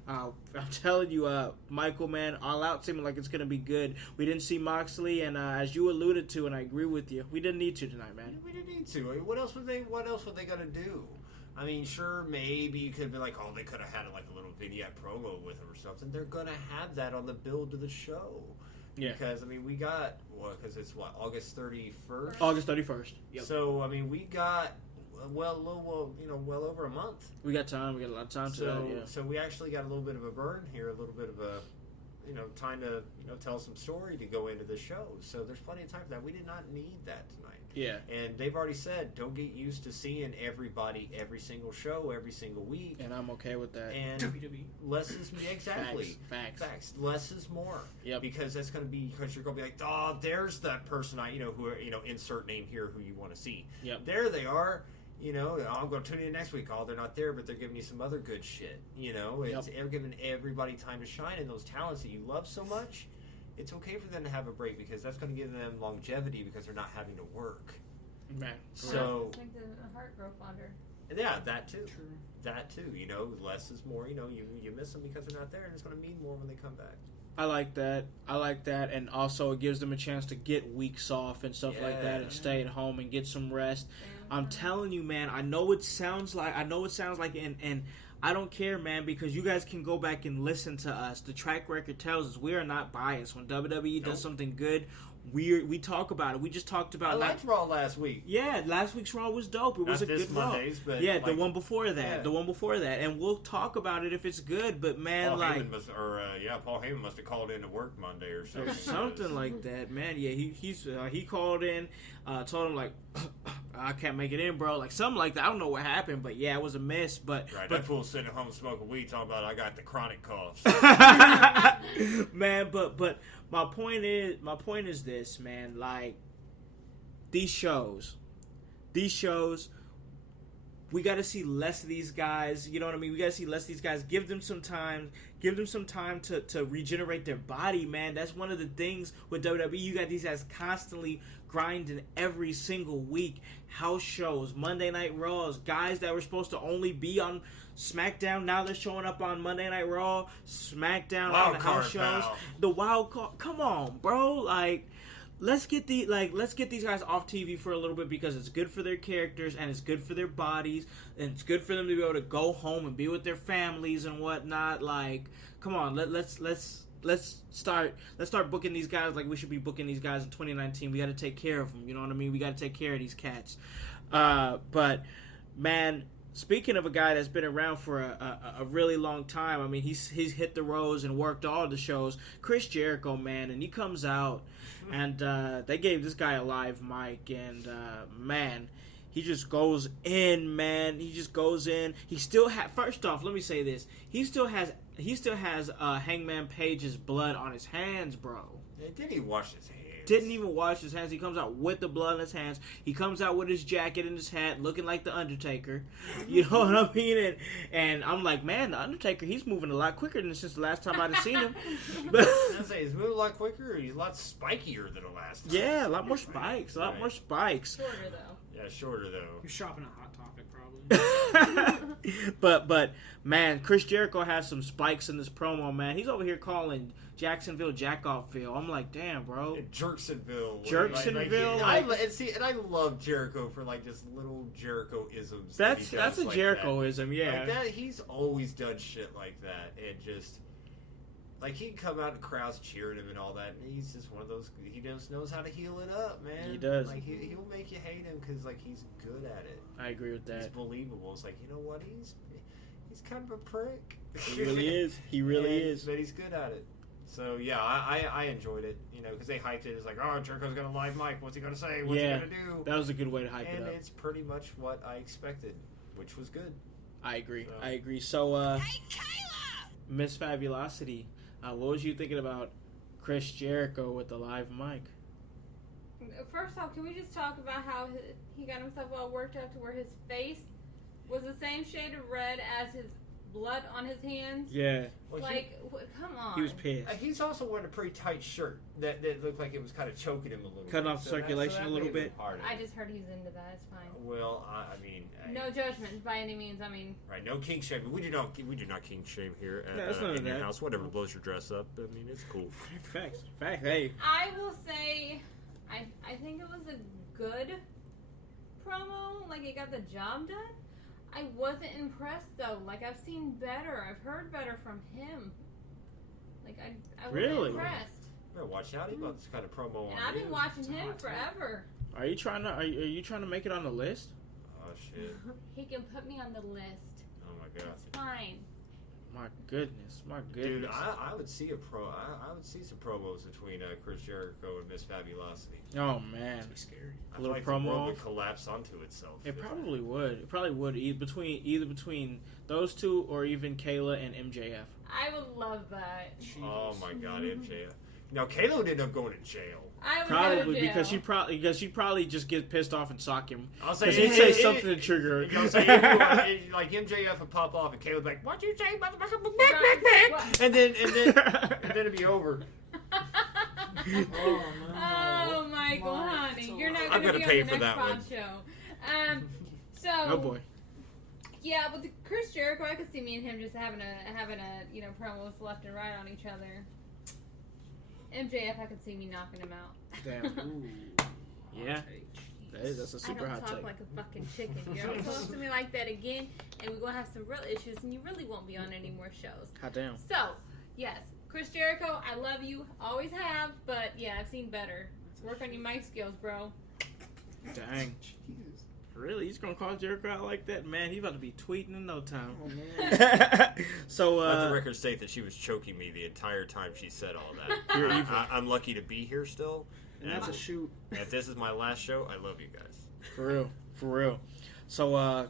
I'm telling you, Michael, man, All Out seeming like it's going to be good. We didn't see Moxley, and as you alluded to, and I agree with you, we didn't need to tonight, man. We didn't need to. I mean, what else were they going to do? I mean, sure, maybe you could be like, oh, they could have had like a little vignette promo with them or something. They're going to have that on the build to the show. Yeah. Because, I mean, we got, because it's August 31st? August 31st. Yep. So, I mean, we got, well over a month. We got time. We got a lot of time to that, yeah. So we actually got a little bit of a burn here, a little bit of a, time to, tell some story to go into the show. So there's plenty of time for that. We did not need that tonight. Yeah. And they've already said, don't get used to seeing everybody every single show, every single week. And I'm okay with that. And WWE. less is, exactly. Facts. Less is more. Yep. Because that's going to be, because you're going to be like, oh, there's that person who, insert name here who you want to see. Yep. There they are. I'm going to tune in next week. Oh, they're not there, but they're giving you some other good shit. It's giving everybody time to shine, and those talents that you love so much, it's okay for them to have a break, because that's going to give them longevity, because they're not having to work. Man. So, It's like the heart grow fonder. yeah, that too. True. That too. Less is more. You miss them because they're not there, and it's going to mean more when they come back. I like that, and also it gives them a chance to get weeks off and stuff like that, and stay at home and get some rest. I'm telling you, man. I know it sounds like, and I don't care, man, because you guys can go back and listen to us. The track record tells us we are not biased. When WWE does something good, we talk about it. We just talked about. I liked Raw last week. Yeah, last week's Raw was dope. It was a good Mondays, Raw. but yeah, the one before that. The one before that, and we'll talk about it if it's good. But man, Paul Heyman must have called in to work Monday or something. Or something like that, man. Yeah, he called in, told him like, I can't make it in, bro. Like something like that. I don't know what happened, but yeah, it was a mess. But that fool sitting at home smoking weed, talking about I got the chronic coughs. Man, but my point is this, man. Like these shows, we got to see less of these guys. You know what I mean? We got to see less of these guys. Give them some time. Give them some time to regenerate their body, man. That's one of the things with WWE. You got these guys constantly grinding every single week. House shows, Monday Night Raws, guys that were supposed to only be on SmackDown, now they're showing up on Monday Night Raw, SmackDown, on the house shows. The wild card. Come on, bro. Like, let's get these guys off TV for a little bit because it's good for their characters and it's good for their bodies and it's good for them to be able to go home and be with their families and whatnot. Like, come on, let's start booking these guys like we should be booking these guys in 2019. We got to take care of them. You know what I mean? We got to take care of these cats. But man, speaking of a guy that's been around for a really long time, I mean, he's hit the roads and worked all the shows. Chris Jericho, man, and he comes out, and they gave this guy a live mic, and man, he just goes in, man. He just goes in. He still first off, let me say this: he still has Hangman Page's blood on his hands, bro. Didn't he wash his hands? Didn't even wash his hands. He comes out with the blood in his hands. He comes out with his jacket and his hat, looking like the Undertaker. You know what I mean? And I'm like, man, the Undertaker, he's moving a lot quicker than since the last time I'd seen him. I was say, he's moving a lot quicker. He's a lot spikier than the last time. Yeah, a lot more spikes. A lot more spikes. Shorter though. Yeah, shorter though. You're shopping at Hot Topic, probably. but man, Chris Jericho has some spikes in this promo, man. He's over here calling Jacksonville Jackoffville. I'm like, damn, bro. Jerksonville. Jerksonville. And I love Jericho for like just little Jericho isms. That's a like Jericho-ism, yeah. Like that, he's always done shit like that, and just like he'd come out and crowds cheering him and all that. And he's just one of those. He just knows how to heal it up, man. He does. Like he'll make you hate him because like he's good at it. I agree with that. He's believable. It's like, you know what? He's kind of a prick. He really is. He really is. But he's good at it. So yeah, I enjoyed it, you know, because they hyped it. It's like, oh, Jericho's gonna live mic. What's he gonna say? What's he gonna do? That was a good way to hype it up. And it's pretty much what I expected, which was good. I agree. So, Miss Fabulosity, what was you thinking about Chris Jericho with the live mic? First off, can we just talk about how he got himself all worked up to where his face was the same shade of red as his blood on his hands? Yeah. Well, come on. He was pissed. He's also wearing a pretty tight shirt that looked like it was kind of choking him a little bit. Cutting off circulation a little bit. I just heard he's into that. It's fine. Well, I mean... No judgment by any means. I mean... Right, no king shaming. We do not king shame here at in your house. Whatever blows your dress up. I mean, it's cool. Facts. Hey. I will say, I think it was a good promo. Like, it got the job done. I wasn't impressed though. Like, I've seen better. I've heard better from him. Like, I wasn't impressed. Better watch out about this kind of promo. And I've been watching him forever. Are you trying to make it on the list? Oh shit. He can put me on the list. Oh my god. It's fine. My goodness. Dude, I would see I would see some promos between Chris Jericho and Miss Fabulosity. Oh man, that'd be scary. A little like promo the world would collapse onto itself. It probably would. Either between those two or even Kayla and MJF. I would love that. Jeez. Oh my god, MJF. Now Kayla would end up going to jail. I would probably because she'd probably just get pissed off and sock him. I'll say he'd say something to trigger her. You know, like MJF would pop off and Kayla would be like, "What'd you say, motherfucker?" And then it'd be over. Oh, Michael, honey, you're not I'm going to gonna be pay on the for next that one. pod show. Oh boy. Yeah, with Chris Jericho, I could see me and him just having a promos left and right on each other. MJF, I could see me knocking him out. Damn. Yeah. That's a super hot take. I don't talk like a fucking chicken. You ever talk to me like that again, and we're going to have some real issues, and you really won't be on any more shows. Hot damn. So, yes, Chris Jericho, I love you. Always have, but yeah, I've seen better. Work on your mic skills, bro. Dang. Jesus. Really? He's going to call Jericho out like that? Man, he's about to be tweeting in no time. Oh, man. So, let the record state that she was choking me the entire time she said all that. I'm lucky to be here still. And that's a shoot. If this is my last show, I love you guys. For real. So,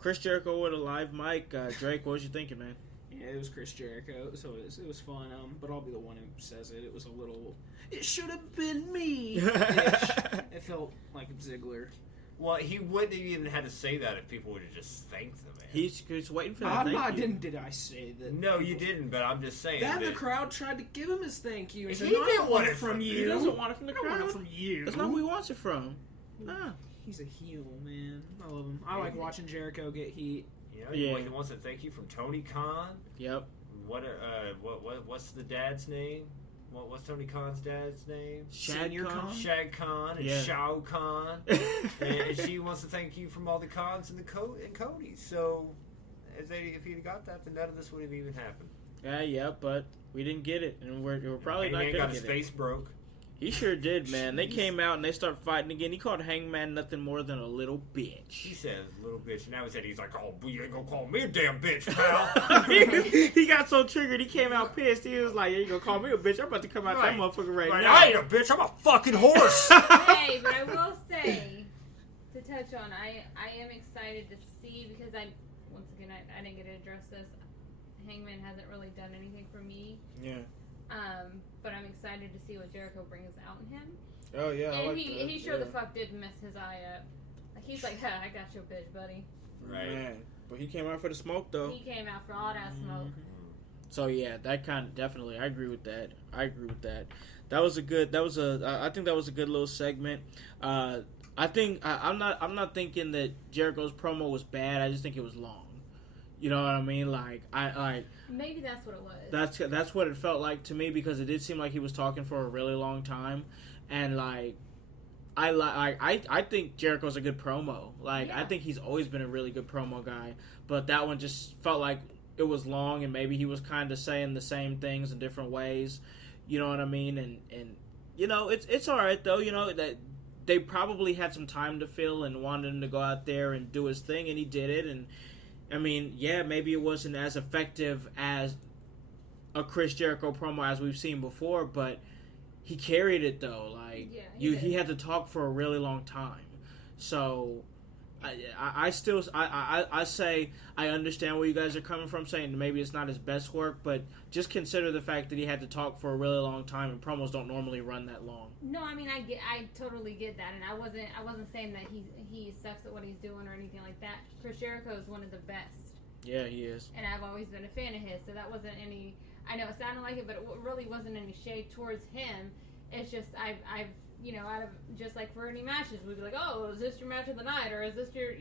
Chris Jericho with a live mic. Drake, what was you thinking, man? Yeah, it was Chris Jericho, so it was fun. But I'll be the one who says it. It was a little. It should have been me. It felt like Ziggler. Well, he wouldn't have even had to say that if people would have just thanked the man. He's waiting for that thank you. Did I say that? No, you didn't, but I'm just saying. Then the crowd tried to give him his thank you. He said, didn't want it from you. He doesn't want it from the crowd. I want it from you. That's not who he wants it from. Nah. He's a heel, man. I love him. I like watching Jericho get heat. Yeah. He wants a thank you from Tony Khan. Yep. What's the dad's name? what's Tony Khan's dad's name? Shad Khan? Shad Khan and Yeah. Shao Khan. and she wants to thank you from all the Khans and Cody. So if he'd got that, then none of this would have even happened. Yeah, but we didn't get it, and we're probably not Hangman gonna got his get it. face broke. He sure did, man. They came out and they started fighting again. He called Hangman nothing more than a little He bitch. says, little bitch. And now he's like, oh, you ain't gonna call me a damn bitch, pal. He got so triggered, he came out pissed. He was like, you ain't gonna call me a bitch. I'm about to come out that motherfucker right now. I ain't a bitch. I'm a fucking horse. Hey, but I will say, to touch on, I am excited to see, because I didn't get to address this. Hangman hasn't really done anything for me. Yeah. But I'm excited to see what Jericho brings out in him. Oh, yeah. And he sure the fuck did mess his eye up. Like, he's like, I got your bitch, buddy. Right. Man. But he came out for the smoke, though. He came out for all that smoke. So, yeah, that kind of definitely, I agree with that. I think that was a good little segment. I'm not thinking that Jericho's promo was bad. I just think it was long. You know what I mean? Maybe that's what it was. That's what it felt like to me, because it did seem like he was talking for a really long time, and I think Jericho's a good promo. I think he's always been a really good promo guy, but that one just felt like it was long, and maybe he was kind of saying the same things in different ways. You know what I mean? And you know, it's all right though. You know that they probably had some time to fill and wanted him to go out there and do his thing, and he did it. And I mean, yeah, maybe it wasn't as effective as a Chris Jericho promo as we've seen before, but he carried it though. He had to talk for a really long time. So I say I understand where you guys are coming from, saying maybe it's not his best work, but just consider the fact that he had to talk for a really long time, and promos don't normally run that long. No, I mean I totally get that, and I wasn't saying that he sucks at what he's doing or anything like that. Chris Jericho is one of the best. Yeah, he is. And I've always been a fan of his, so that wasn't any. I know it sounded like it, but it really wasn't any shade towards him. It's just I've out of just like for any matches, we'd be like, oh, is this your match of the night, or is this your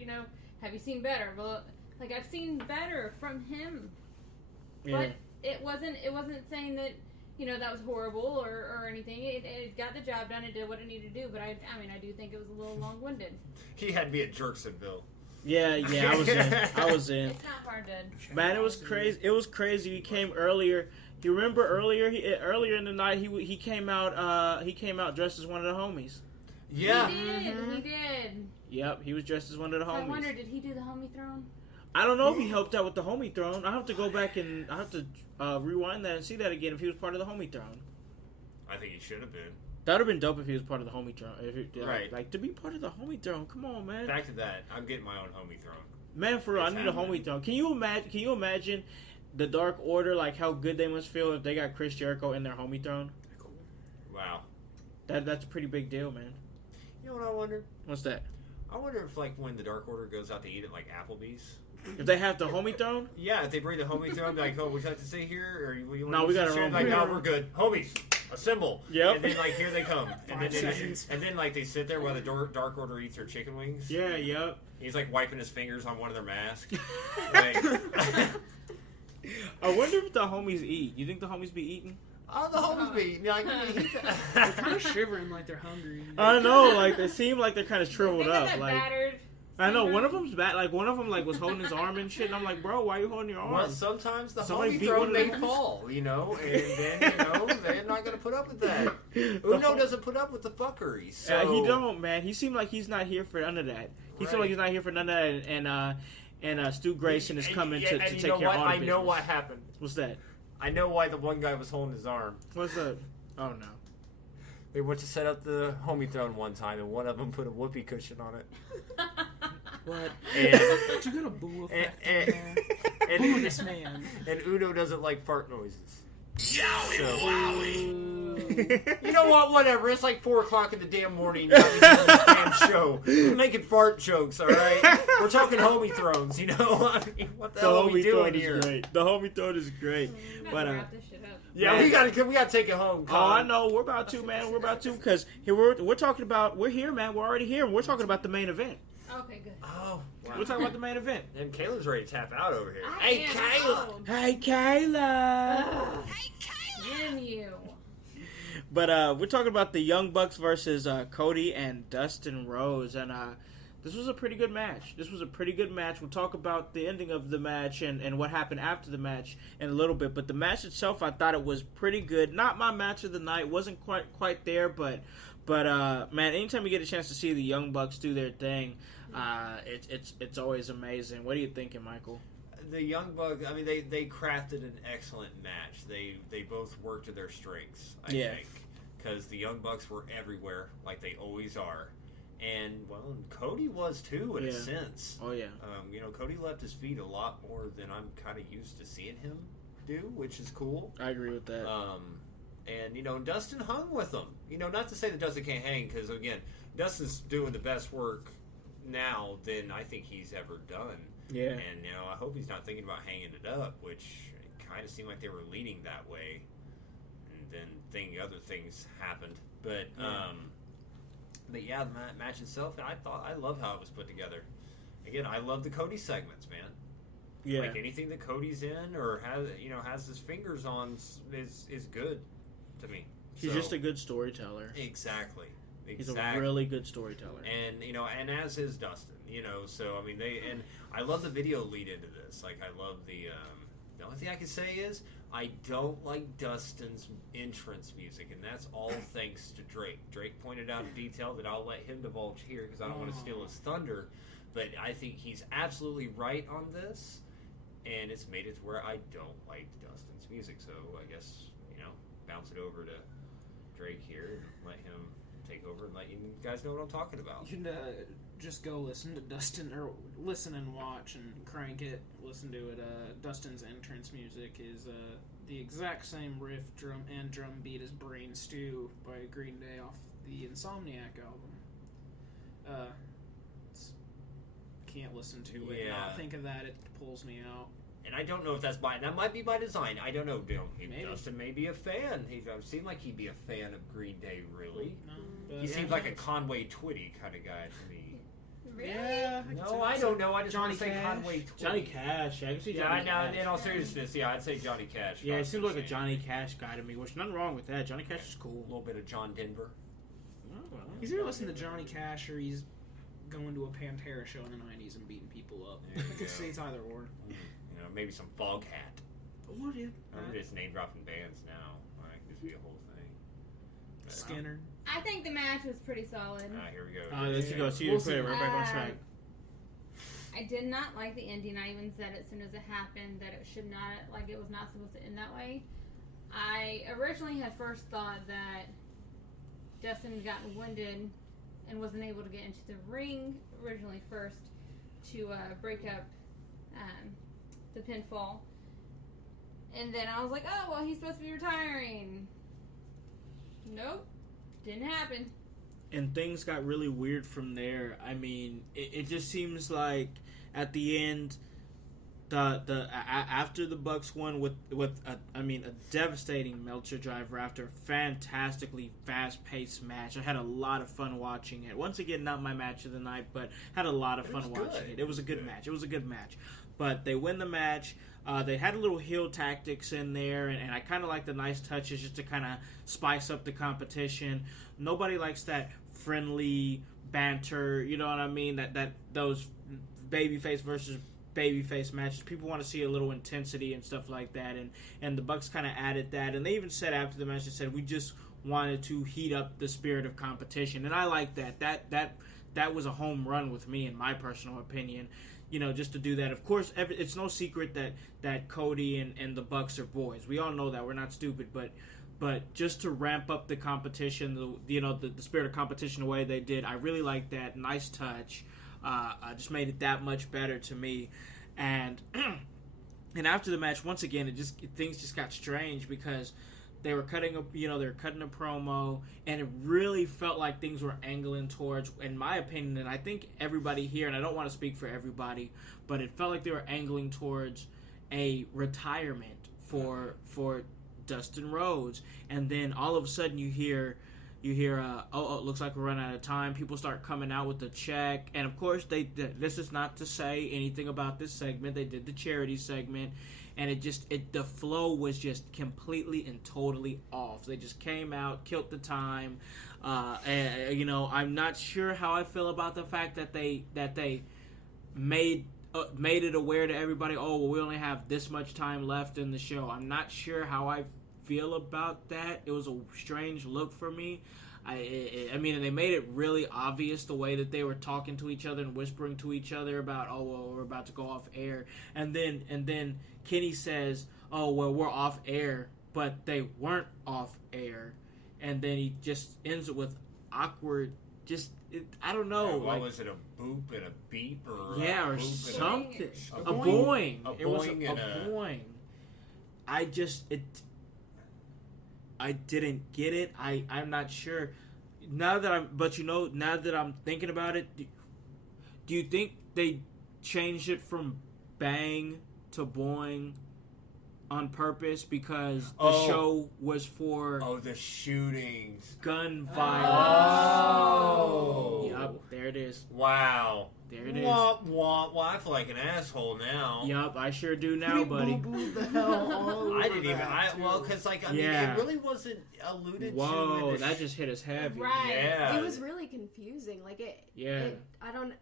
have you seen better? Well, like I've seen better from him, but it wasn't saying that that was horrible or anything. It got the job done. It did what it needed to do. But I do think it was a little long-winded. He had me at Jerksonville. Yeah, I was in. It's not hard to. Man, it was crazy. It was crazy. He came earlier. You remember earlier in the night he came out. He came out dressed as one of the homies. Yeah, he did. Yep, he was dressed as one of the homies. I wonder, did he do the homie throne? I don't know if he helped out with the homie throne. I have to go back and I have to rewind that and see that again if he was part of the homie throne. I think he should have been. That would have been dope if he was part of the homie throne. Right. Like, to be part of the homie throne, come on, man. Back to that. I'm getting my own homie throne. Man, for real, I need a homie throne. Can you imagine the Dark Order, like how good they must feel if they got Chris Jericho in their homie throne? Wow. That's a pretty big deal, man. You know what I wonder? What's that? I wonder if, like, when the Dark Order goes out to eat at, like, Applebee's. If they have the homie throne? Yeah, if they bring the homie throne, be like, oh, would you like to stay here? Or you No, we got our own. Like, no, we're good. Homies, assemble. Yep. And then, like, here they come. And then like, they sit there while the Dark Order eats their chicken wings. Yeah, yep. He's, like, wiping his fingers on one of their masks. Like, I wonder if the homies eat. You think the homies be eating? oh, the homies be eating. Like, They're kind of shivering like they're hungry. I know, like, they seem like they're kind of shriveled They got up. that Like, battered. I know, one of them's bad. Like, one of them, like, was holding his arm and shit, and I'm like, bro, why are you holding your arm? well, sometimes the Somebody homie beat throne one of may them. fall, and then, they're not going to put up with that. Uno doesn't put up with the fuckery, so... He don't, man. He seemed like he's not here for none of that. He seemed like he's not here for none of that, and Stu Grayson is coming to take care of all the I business. know what happened. What's that? I know why the one guy was holding his arm. What's that? Oh, no. They went to set up the homie throne one time, and one of them put a whoopee cushion on it. What? And, You got a boo effect and, and, boo this man. and Uno doesn't like fart noises. You You know what? Whatever. It's like 4 o'clock in the damn morning. Now we're doing this damn show. We're making fart jokes, all right? We're talking homie thrones, you know? I mean, what the hell are we doing here? Great. The homie throne is great. But Wrap this shit up. Yeah, Man. we gotta take it home. Oh, I know. We're about to, man. We're about to, because here we're talking about. We're here, man. We're already here. And we're talking about the main event. Okay, good. Oh, wow. We're talking about the main event. And Kayla's ready to tap out over here. I Hey, am Kayla! old. Hey, Kayla. Damn you. But we're talking about the Young Bucks versus Cody and Dustin Rhodes, and this was a pretty good match. We'll talk about the ending of the match and what happened after the match in a little bit. But the match itself, I thought it was pretty good. Not my match of the night. Wasn't quite there, but man, anytime you get a chance to see the Young Bucks do their thing, it's always amazing. What are you thinking, Michael? The Young Bucks, I mean, they crafted an excellent match. They both worked to their strengths, I think. Because the Young Bucks were everywhere, like they always are. And, well, Cody was too, in a sense. Oh, yeah. Cody left his feet a lot more than I'm kind of used to seeing him do, which is cool. I agree with that. And Dustin hung with him. Not to say that Dustin can't hang, because, again, Dustin's doing the best work now than I think he's ever done. Yeah. And, I hope he's not thinking about hanging it up, which it kind of seemed like they were leaning that way. And then other things happened. But yeah, the match itself, I love how it was put together. Again, I love the Cody segments, man. Yeah. Like anything that Cody's in or has his fingers on is good to me. He's just a good storyteller. Exactly. He's a really good storyteller. And and as is Dustin, so I mean and I love the video lead into this. Like I love the only thing I can say is I don't like Dustin's entrance music, and that's all thanks to Drake. Drake pointed out in detail that I'll let him divulge here because I don't want to steal his thunder, but I think he's absolutely right on this, and it's made it to where I don't like Dustin's music. So I guess, bounce it over to Drake here and let him take over and let you guys know what I'm talking about. You can just go listen to Dustin, or listen and watch and crank it, listen to it. Dustin's entrance music is the exact same riff, drum beat as Brain Stew by Green Day off the Insomniac album. Can't listen to it, not think of that, it pulls me out. And I don't know if that might be by design. I don't know. Maybe. Dustin may be a fan. He seemed like he'd be a fan of Green Day, really. No, He seems like a Conway Twitty kind of guy to me. Really? Yeah. No, I don't know. I just want to say Cash. Conway Twitty. Johnny Cash. I can see Johnny Cash. In all seriousness, I'd say Johnny Cash. Yeah, he seems like a Johnny Cash guy to me, which nothing wrong with that. Johnny Cash is cool. A little bit of John Denver. He's either listening to Johnny Cash or he's going to a Pantera show in the 90s and beating people up. I could see it's either or. Maybe some Foghat. Or yeah. I'm just name dropping bands now. Like, this would be a whole thing. But, Skinner. I think the match was pretty solid. Here we go. There you go. See you put it right back on track. I did not like the ending. I even said as soon as it happened that it was not supposed to end that way. I originally had first thought that Dustin got winded and wasn't able to get into the ring originally first to break up the pinfall. And then I was like, oh, well, he's supposed to be retiring. Nope. Didn't happen. And things got really weird from there. I mean, it just seems like at the end, after the Bucks won with a devastating Meltzer driver after a fantastically fast-paced match. I had a lot of fun watching it. Once again, not my match of the night, but had a lot of fun watching it. It was a good match. It was a good match. But they win the match. They had a little heel tactics in there, and I kind of like the nice touches just to kind of spice up the competition. Nobody likes that friendly banter, you know what I mean? That those babyface versus babyface matches. People want to see a little intensity and stuff like that, and the Bucks kind of added that. And they even said after the match, they said we just wanted to heat up the spirit of competition, and I like that. That was a home run with me, in my personal opinion. Just to do that. Of course, it's no secret that Cody and the Bucks are boys. We all know that. We're not stupid, but just to ramp up the competition, the spirit of competition the way they did, I really like that. Nice touch. Just made it that much better to me. And and after the match, once again, things just got strange because they were cutting a promo, and it really felt like things were angling towards, in my opinion, and I think everybody here, and I don't want to speak for everybody, but it felt like they were angling towards a retirement for Dustin Rhodes. And then all of a sudden you hear You hear, it looks like we're running out of time. People start coming out with the check. And, of course, this is not to say anything about this segment. They did the charity segment. And the flow was just completely and totally off. They just came out, killed the time. And, I'm not sure how I feel about the fact that they made it aware to everybody, we only have this much time left in the show. I'm not sure how I feel about that. It was a strange look for me. I mean, they made it really obvious the way that they were talking to each other and whispering to each other about, we're about to go off air. And then Kenny says, we're off air, but they weren't off air. And then he just ends it with awkward, I don't know. What was it, a boop and a beep? Or or something. A boing. A It was a boing. boing. I didn't get it. I'm not sure. Now that I'm thinking about it, do you think they changed it from bang to boing on purpose because the show was for the shootings, gun violence? Yup, Oh, there it is. wow. There it is. Womp womp. Well, I feel like an asshole now. Yup, I sure do now, buddy. Because it really wasn't alluded to. Whoa, that just hit us heavy. Right. Yeah. It was really confusing. Like Yeah. I don't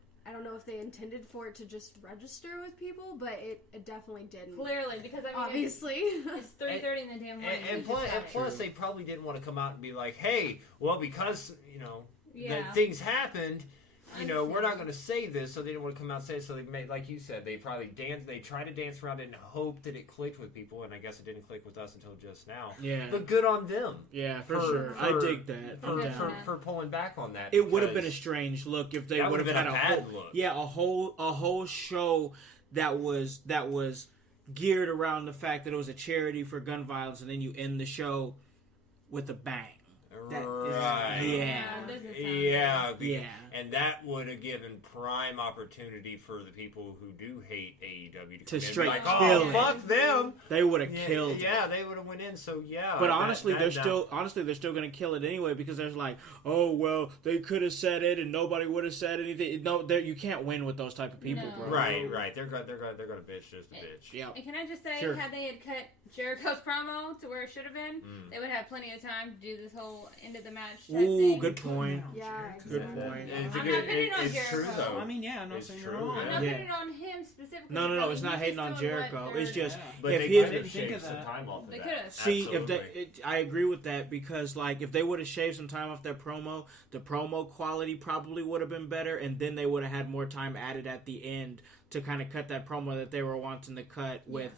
know if they intended for it to just register with people, but it definitely didn't. Clearly, because Obviously. it's 3:30 in the damn morning. And plus, they probably didn't want to come out and be like, "Hey, well, because that things happened, we're not going to say this." So they didn't want to come out and say it. So they made, like you said, they probably They tried to dance around it and hope that it clicked with people, and I guess it didn't click with us until just now. Yeah. But good on them. Yeah, for sure. I dig that. For pulling back on that. It would have been a strange look if they would have had a whole show that was geared around the fact that it was a charity for gun violence, and then you end the show with a bang. Right. Yeah. And that would have given prime opportunity for the people who do hate AEW to come in straight and be like, kill oh, it. fuck them. They would have killed. Yeah, they would have went in. So yeah. But honestly, they're still going to kill it anyway because there's like, they could have said it and nobody would have said anything. No, you can't win with those type of people, bro. Right. They're gonna bitch just a bitch. Yeah. And can I just say, Sure. had they had cut Jericho's promo to where it should have been, they would have plenty of time to do this whole end of the match type Ooh, thing. good point. Yeah, Good exactly. point. And I'm not putting on it's true Jericho. though. I mean, yeah, I'm not It's saying true, they're wrong. I'm not Yeah. putting it on him specifically. No, it's not He's hating on just doing what Jericho. they're- It's just But if they he could had have didn't think shaved of some that. time off of They that. could've. See, Absolutely. I agree with that because, like, if they would have shaved some time off their promo, the promo quality probably would have been better, and then they would have had more time added at the end to kind of cut that promo that they were wanting to cut with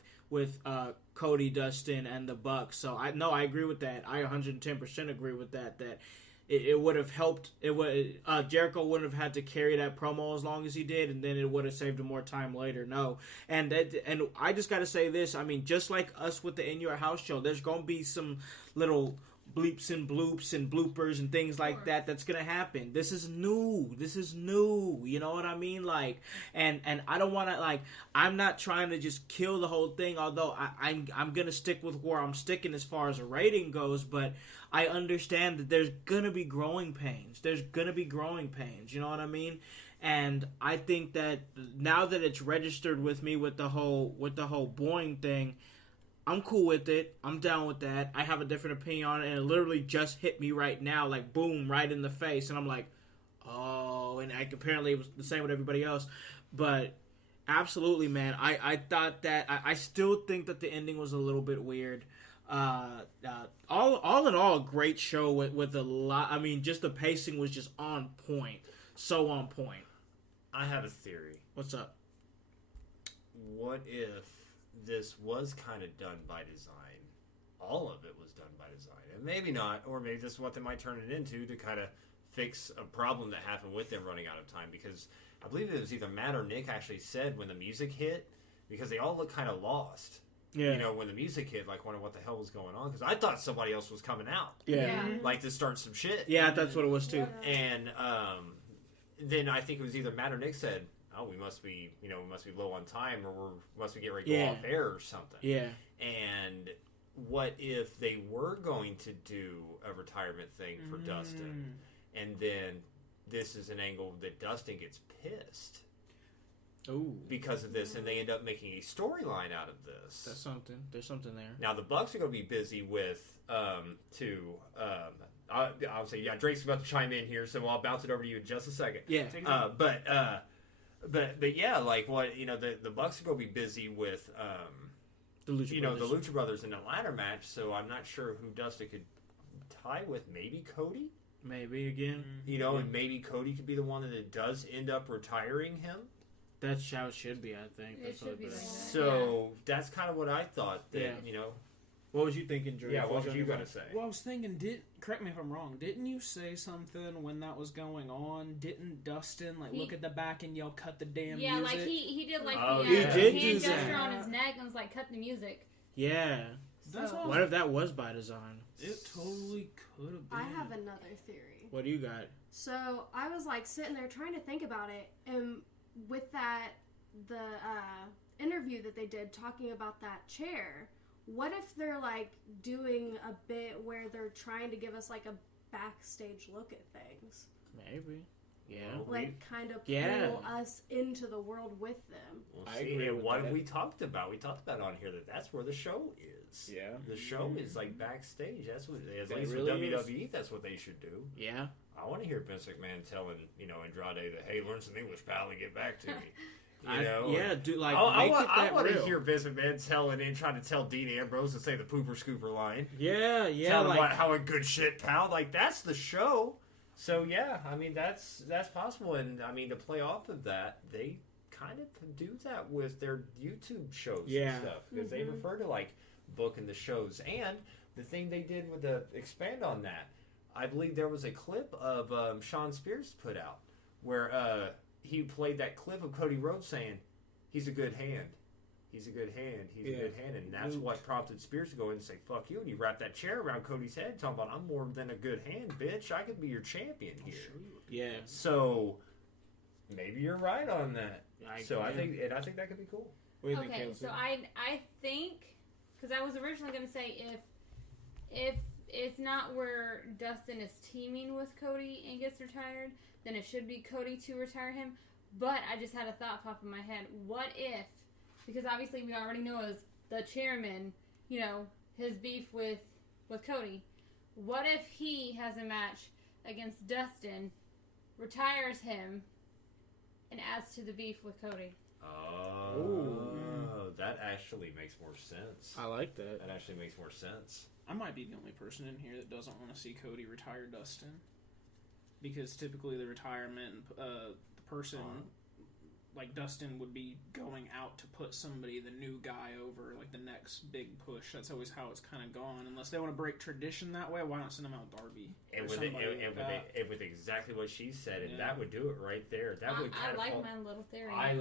Cody, Dustin, and the Bucks. So I agree with that. I 110% agree with that. That it would have helped. Jericho wouldn't have had to carry that promo as long as he did, and then it would have saved him more time later. No, and I just got to say this. I mean, just like us with the In Your House show, there's gonna be some little bleeps and bloops and bloopers and things like that that's gonna happen. This is new. You know what I mean? Like, and I don't want to, like, I'm not trying to just kill the whole thing, although I'm gonna stick with where I'm sticking as far as a rating goes, but I understand that there's gonna be growing pains. You know what I mean? And I think that now that it's registered with me with the whole Boeing thing, I'm cool with it. I'm down with that. I have a different opinion on it, and it literally just hit me right now, like, boom, right in the face. And I'm like, oh, and apparently it was the same with everybody else. But absolutely, man, I thought that, I still think that the ending was a little bit weird. All in all, a great show with a lot. I mean, just the pacing was just on point. So on point. I have a theory. What's up? What if this was kind of done by design? All of it was done by design. And maybe not, or maybe this is what they might turn it into to kind of fix a problem that happened with them running out of time. Because I believe it was either Matt or Nick actually said when the music hit, because they all looked kind of lost. Yeah. You know, when the music hit, like, wondering what the hell was going on. Because I thought somebody else was coming out. Yeah. Like, to start some shit. Yeah, that's what it was too. And then I think it was either Matt or Nick said, oh, we must be low on time, or we must be getting ready to go off air or something. Yeah. And what if they were going to do a retirement thing for Dustin, and then this is an angle that Dustin gets pissed because of this, and they end up making a storyline out of this. That's something. There's something there. Now the Bucks are going to be busy with I'll say Drake's about to chime in here, so I'll bounce it over to you in just a second. Yeah. But yeah, like what the Bucks are going to be busy with The Lucha Brothers. the Lucha Brothers in a ladder match. So I'm not sure who Dustin could tie with. Maybe Cody. Maybe again. And maybe Cody could be the one that does end up retiring him. That's how it should be, I think. It should be like that. So that's kind of what I thought. That What was you thinking, Drew? Yeah, what was you going to say? Well, I was thinking, correct me if I'm wrong, didn't you say something when that was going on? Didn't Dustin, look at the back and yell, cut the damn music? Yeah, like he did the He did hand do gesture that. on his neck and was like, cut the music. Yeah. That's So- What if that was by design? It totally could have been. I have another theory. What do you got? So I was sitting there trying to think about it, and with the interview that they did talking about that chair, what if they're doing a bit where they're trying to give us a backstage look at things? Maybe. Yeah. Kind of Yeah. pull us into the world with them. We'll I see. agree And with what that. have we talked about? We talked about on here that's where the show is. Yeah. The show is backstage. That's what, at It least really with is. WWE, that's what they should do. Yeah. I want to hear Vince McMahon telling, Andrade that, hey, learn some English, pal, and get back to me. Yeah, dude, I want to hear Vince McMahon trying to tell Dean Ambrose to say the pooper scooper line. Yeah. Tell him how a good shit, pal. That's the show. So yeah, I mean that's possible, and I mean to play off of that, they kind of do that with their YouTube shows and stuff because they refer to booking the shows, and the thing they did with the expand on that, I believe there was a clip of Sean Spears put out where he played that clip of Cody Rhodes saying he's a good hand. He's a good hand. He's a good hand. And that's what prompted Spears to go in and say, fuck you. And you wrap that chair around Cody's head, talking about, I'm more than a good hand, bitch. I could be your champion here. Yeah. So, maybe you're right on that. I think that could be cool. What do you think, Okay, Kelsey? so I think, because I was originally going to say if it's not where Dustin is teaming with Cody and gets retired, then it should be Cody to retire him. But I just had a thought pop in my head. What if, because obviously we already know as the chairman, his beef with Cody. What if he has a match against Dustin, retires him, and adds to the beef with Cody? Oh, that actually makes more sense. I like that. That actually makes more sense. I might be the only person in here that doesn't want to see Cody retire Dustin. Because typically the retirement, the person, like Dustin, would be going out to put somebody, the new guy, over, the next big push. That's always how it's kind of gone. Unless they want to break tradition that way, why not send them out Darby? And with exactly what she said, and that would do it right there. That would I like my little theory. I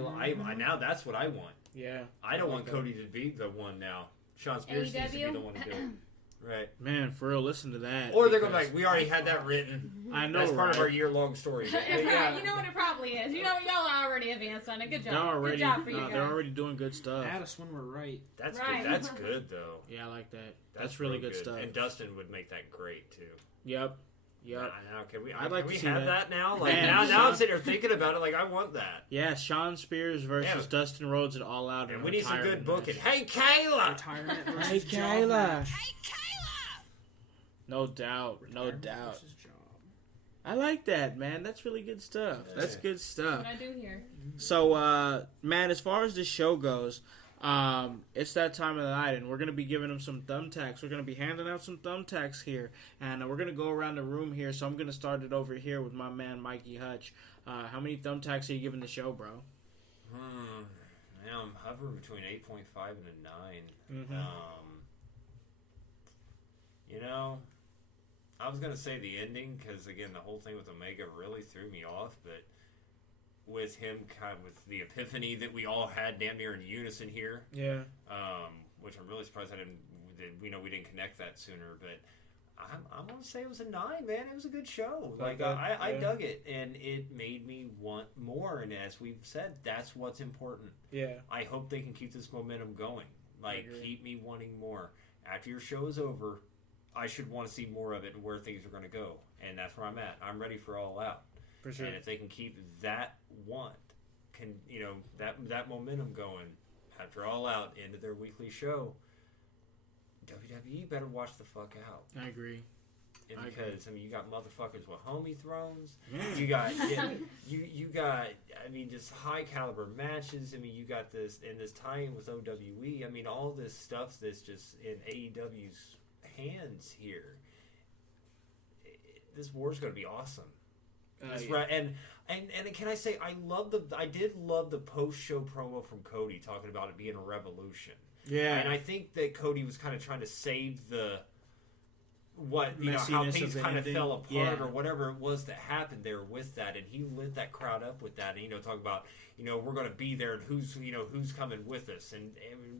now that's what I want. Yeah. I don't want Cody to be the one now. Sean Spears needs to be the one to do it. Right. Man, for real, listen to that. Or they're going to be like, we already had that written. I know, that's part of our year-long story. You know what it probably is. Y'all are already advanced on it. Good job. Good job for you guys. They're already doing good stuff. Add us when we're right. That's right. good. That's good, though. Yeah, I like that. That's really good stuff. And Dustin would make that great, too. Yep. Now, can we see have that. that now? Man, I'm sitting here thinking about it. I want that. Yeah, Sean Spears versus Dustin Rhodes at All Out. And we need some good booking. Match. Hey, Kayla! Retirement Hey, versus job Kayla! match. No doubt. No Retirement doubt. versus job. I like that, man. That's really good stuff. Yeah. That's good stuff. What I do here. So, man, as far as this show goes, it's that time of the night, and we're going to be giving them some thumbtacks. We're going to be handing out some thumbtacks here, and we're going to go around the room here. So I'm going to start it over here with my man, Mikey Hutch. How many thumbtacks are you giving the show, bro? I'm hovering between 8.5 and a 9. Mm-hmm. I was going to say the ending, because, again, the whole thing with Omega really threw me off, but with him with the epiphany that we all had damn near in unison here, Yeah. which I'm really surprised we didn't connect that sooner, but I'm going to say it was a 9, man. It was a good show. I dug it, and it made me want more, and as we've said, that's what's important. Yeah. I hope they can keep this momentum going. Keep me wanting more. after your show is over, I should want to see more of it and where things are going to go. And that's where I'm at. I'm ready for All Out. For sure. And if they can keep that that momentum going after All Out into their weekly show, WWE better watch the fuck out. I agree. Because you got motherfuckers with homie thrones. Mm. You got you got just high caliber matches. You got this tie-in with OWE. All this stuff that's just in AEW's hands here. This war's going to be awesome. Right. And can I say I did love the post-show promo from Cody talking about it being a revolution. Yeah. And I think that Cody was kind of trying to save how things kind of fell apart or whatever it was that happened there with that, and he lit that crowd up with that, and talk about we're going to be there and who's coming with us, and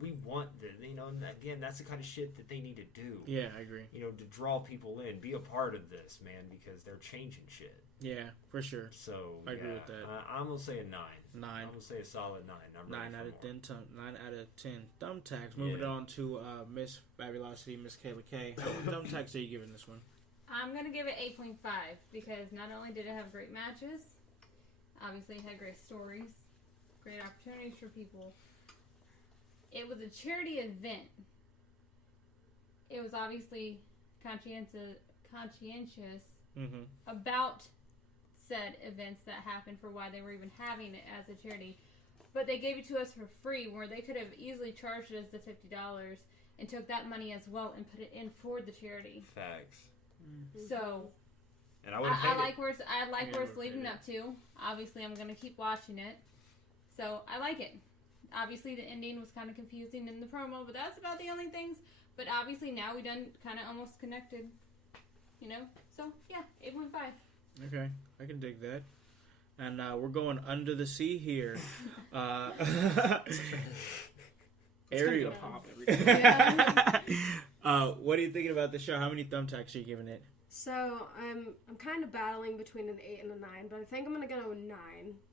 we want and again, that's the kind of shit that they need to do. Yeah, I agree. To draw people in, be a part of this, man, because they're changing shit. Yeah, for sure. So I agree with that. I'm gonna say a 9. 9. I'm gonna say a solid 9. 9 out of 10. 9 out of 10 thumbtacks. Moving on to Miss Fabulosity, Miss Kayla K. How many thumbtacks are you giving this one? I'm gonna give it 8.5 because not only did it have great matches, obviously it had great stories, great opportunities for people. It was a charity event. It was obviously conscientious about said events that happened for why they were even having it as a charity. But they gave it to us for free, where they could have easily charged us the $50 and took that money as well and put it in for the charity. Facts. So, and I like where it's leading up to. Obviously, I'm going to keep watching it. So, I like it. Obviously, the ending was kind of confusing in the promo, but that's about the only things. But obviously, now we done kind of almost connected, So, yeah, 8.5. Okay, I can dig that. And we're going under the sea here. Ariel. Pop every time. What are you thinking about the show? How many thumbtacks are you giving it? So I'm kind of battling between an 8 and a 9, but I think I'm gonna go with 9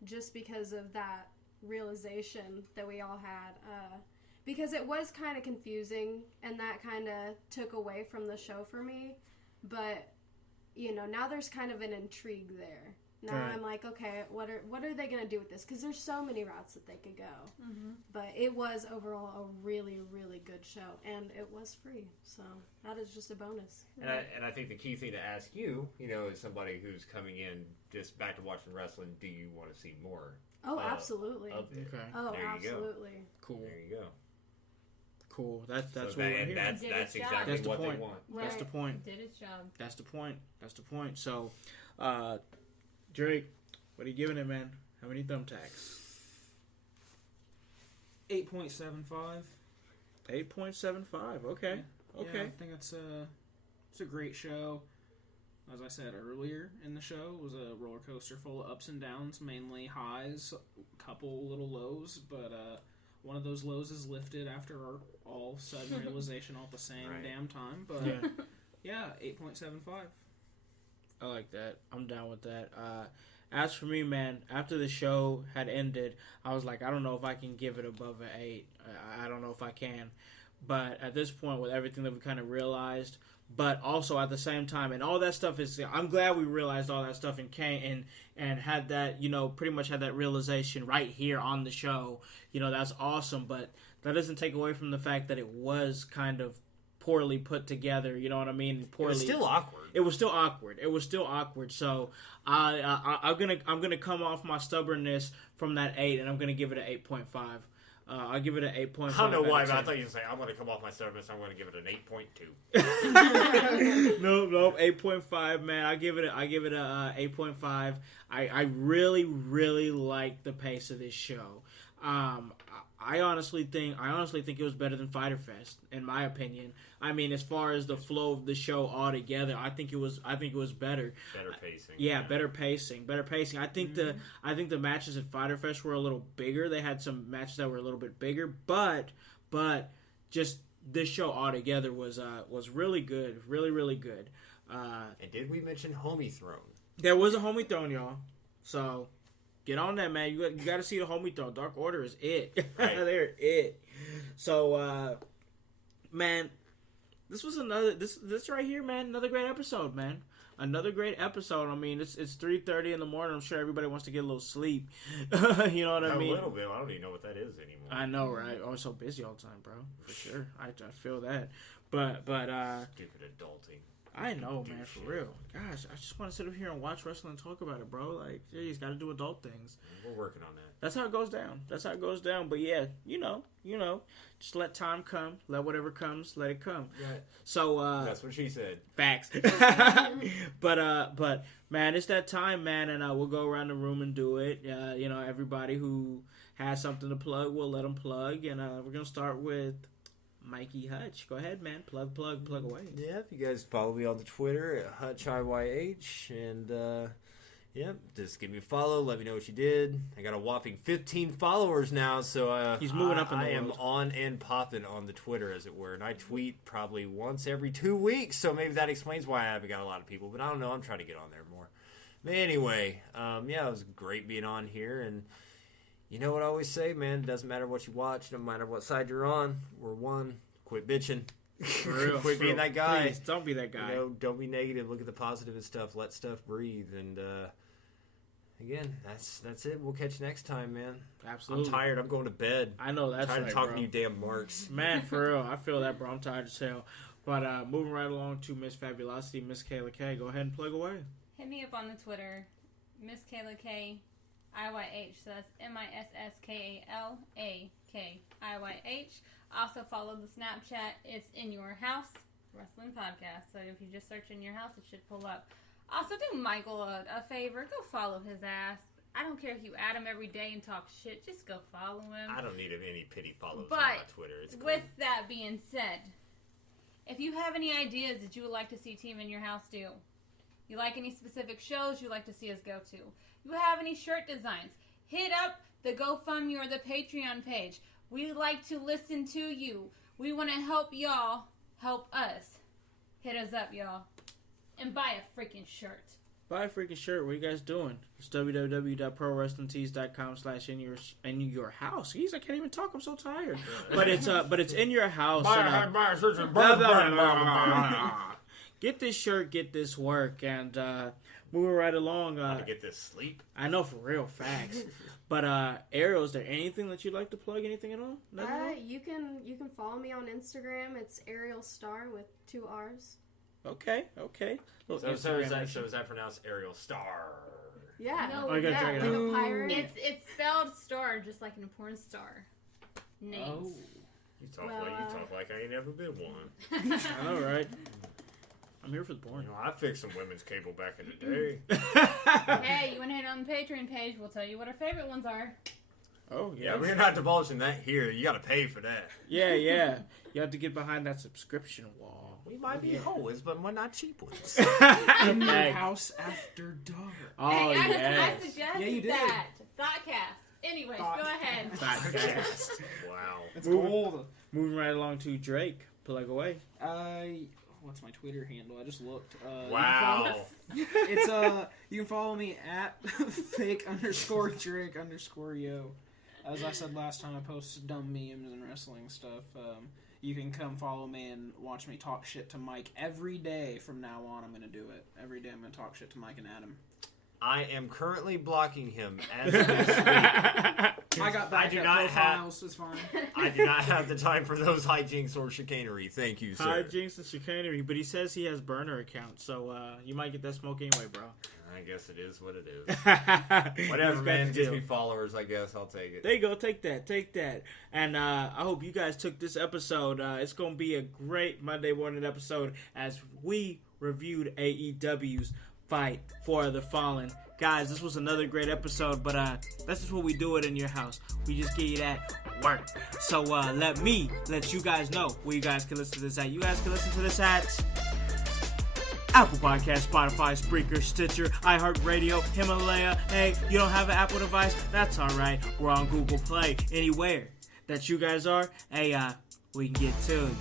just because of that realization that we all had. Because it was kind of confusing, and that kind of took away from the show for me. But now there's kind of an intrigue there. Now right. I'm like, okay, what are they going to do with this? Because there's so many routes that they could go. Mm-hmm. But it was overall a really, really good show, and it was free. So that is just a bonus. And I think the key thing to ask you, as somebody who's coming in just back to watching wrestling, do you want to see more? Oh, absolutely. Okay. Oh, there you absolutely. Go. Cool. There you go. Cool. That's so what we're here. That's exactly That's the what point. they want. Right. That's the point. Did its job. That's the point. So, Drake, what are you giving it, man? How many thumbtacks? 8.75. 8.75. Okay. Yeah, Okay. I think it's a great show. As I said earlier in the show, it was a roller coaster full of ups and downs, mainly highs, a couple little lows, but one of those lows is lifted after our all sudden realization all at the same damn time. But yeah, 8.75. I like that. I'm down with that. As for me, man, after the show had ended, I was like, I don't know if I can give it above an 8. I don't know if I can. But at this point, with everything that we kind of realized, but also at the same time, and all that stuff is, I'm glad we realized all that stuff and came and had that, pretty much had that realization right here on the show. That's awesome. But that doesn't take away from the fact that it was kind of poorly put together. You know what I mean? Poorly. It was still awkward. It was still awkward. So I'm gonna come off my stubbornness from that 8, and I'm gonna give it an 8.5. I'll give it an 8.5. I don't know why, but I thought you were saying I'm going to come off my service. I'm going to give it an 8.2. No, 8.5, man. I give it a 8.5. I really, really like the pace of this show. I honestly think it was better than Fyter Fest, in my opinion. I mean, as far as the flow of the show altogether, I think it was better. Better pacing. Yeah, better pacing. I think the matches at Fyter Fest were a little bigger. They had some matches that were a little bit bigger, but just this show altogether was really good, really, really good. And did we mention Homie Throne? There was a Homie Throne, y'all. So get on that, man. You got to see the Homie Throne. Dark Order is it. Right. They're it. So, man, this was another this right here, man. Another great episode, man. Another great episode. I mean, it's 3:30 in the morning. I'm sure everybody wants to get a little sleep. You know what I mean? A little bit. I don't even know what that is anymore. I know, right? Oh, I'm so busy all the time, bro. For sure. I feel that. But Stupid adulting. I know, man, for real. Gosh, I just want to sit up here and watch wrestling and talk about it, bro. Like, geez, got to do adult things. We're working on that. That's how it goes down. But yeah, you know, just let time come. Let whatever comes, let it come. Right. So that's what she said. Facts. but man, it's that time, man, and we'll go around the room and do it. You know, everybody who has something to plug, we'll let them plug, and we're gonna start with Mikey Hutch. Go ahead, man. Plug away. Yeah, if you guys follow me on the Twitter at Hutch IYH, and just give me a follow. Let me know what you did. I got a whopping 15 followers now, so he's moving up in the I am world. on and popping on the Twitter, as it were, and I tweet probably once every 2 weeks, so maybe that explains why I haven't got a lot of people. But I don't know. I'm trying to get on there more. But anyway, it was great being on here, and you know what I always say, man? It doesn't matter what you watch, no matter what side you're on. We're one. Quit bitching. For real, Quit being that guy. Please, don't be that guy. You know, don't be negative. Look at the positive and stuff. Let stuff breathe. And again, that's it. We'll catch you next time, man. Absolutely. I'm tired. I'm going to bed. I know that's I'm tired right, of talking bro. to you damn marks. Man, for real, I feel that, bro. I'm tired as hell. But moving right along to Miss Fabulosity, Miss Kayla K. Go ahead and plug away. Hit me up on the Twitter, Miss Kayla K IYH. So that's MISSKALAKIYH. Also follow the Snapchat. It's In Your House Wrestling Podcast. So if you just search In Your House, it should pull up. Also, do Michael a favor. Go follow his ass. I don't care if you add him every day and talk shit. Just go follow him. I don't need any pity follows But on my Twitter. It's cool. with that being said, if you have any ideas that you would like to see Team In Your House do, you like any specific shows you'd like to see us go to, you have any shirt designs, hit up the GoFundMe or the Patreon page. We like to listen to you. We want to help y'all help us. Hit us up, y'all. And buy a freaking shirt. Buy a freaking shirt. What are you guys doing? It's www.prowrestlingtees.com/in-your-house. Jeez, I can't even talk. I'm so tired. But it's in your house. Get this shirt, get this work, and moving right along. to get this sleep. I know, for real, facts. But Ariel, is there anything that you'd like to plug? Anything at all? Nothing at all? You can follow me on Instagram. It's Ariel Star with 2 R's. Okay. So is that pronounced Ariel Star? Yeah. No, I gotta yeah. check it Like out. a pirate. It's spelled star, just like in a porn star. Names. You talk Well, like I ain't ever been one. All right. I'm here for the porn. You know, I fixed some women's cable back in the day. Hey, you want to hit on the Patreon page? We'll tell you what our favorite ones are. Oh, Yeah, yeah. we're not divulging that here. You got to pay for that. Yeah. You have to get behind that subscription wall. We might be hoes, but we're not cheap ones. In Your Thanks. House After Dark. Oh, Hey, I yes. suggested Yeah, you did. that. Thoughtcast. Anyways, go ahead. Podcast. Wow. It's gold. Moving right along to Drake. Plug away. What's my Twitter handle? I just looked. Wow. It's you can follow me at fake_Drake_yo. As I said last time, I post dumb memes and wrestling stuff. You can come follow me and watch me talk shit to Mike every day from now on. I'm gonna do it every day. I'm gonna talk shit to Mike and Adam. I am currently blocking him as we speak. I got back do at not profiles. It's fine. I do not have the time for those hijinks or chicanery. Thank you, sir. Hijinks and chicanery, but he says he has burner accounts, so you might get that smoke anyway, bro. I guess it is what it is. He's Whatever, got man. the Gives deal. me followers, I guess. I'll take it. There you go. Take that. And I hope you guys took this episode. It's going to be a great Monday morning episode as we reviewed AEW's Fight for the Fallen. Guys, this was another great episode, but that's just what we do it in your house. We just give you that work. So let you guys know where you guys can listen to this at. You guys can listen to this at Apple Podcast, Spotify, Spreaker, Stitcher, iHeartRadio, Himalaya. Hey, you don't have an Apple device? That's alright. We're on Google Play. Anywhere that you guys are, hey, we can get to you.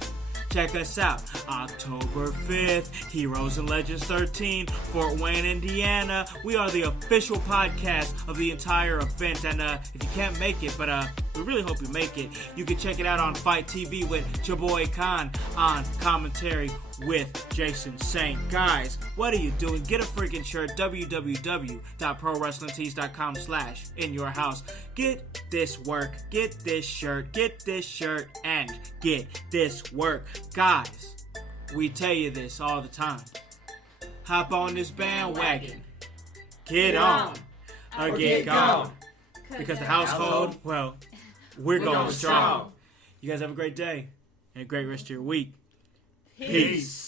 check us out. October 5th, Heroes and Legends 13, Fort Wayne, Indiana. We are the official podcast of the entire event, and if you can't make it, but we really hope you make it, you can check it out on Fight TV with your boy Khan on commentary with Jason Saint. Guys, what are you doing? Get a freaking shirt, www.prowrestlingtees.com/inyourhouse. Get this work, get this shirt, and get this work. Guys, we tell you this all the time. Hop on this bandwagon. Get on or get gone. Because the household, well, we're going strong. You guys have a great day and a great rest of your week. Peace.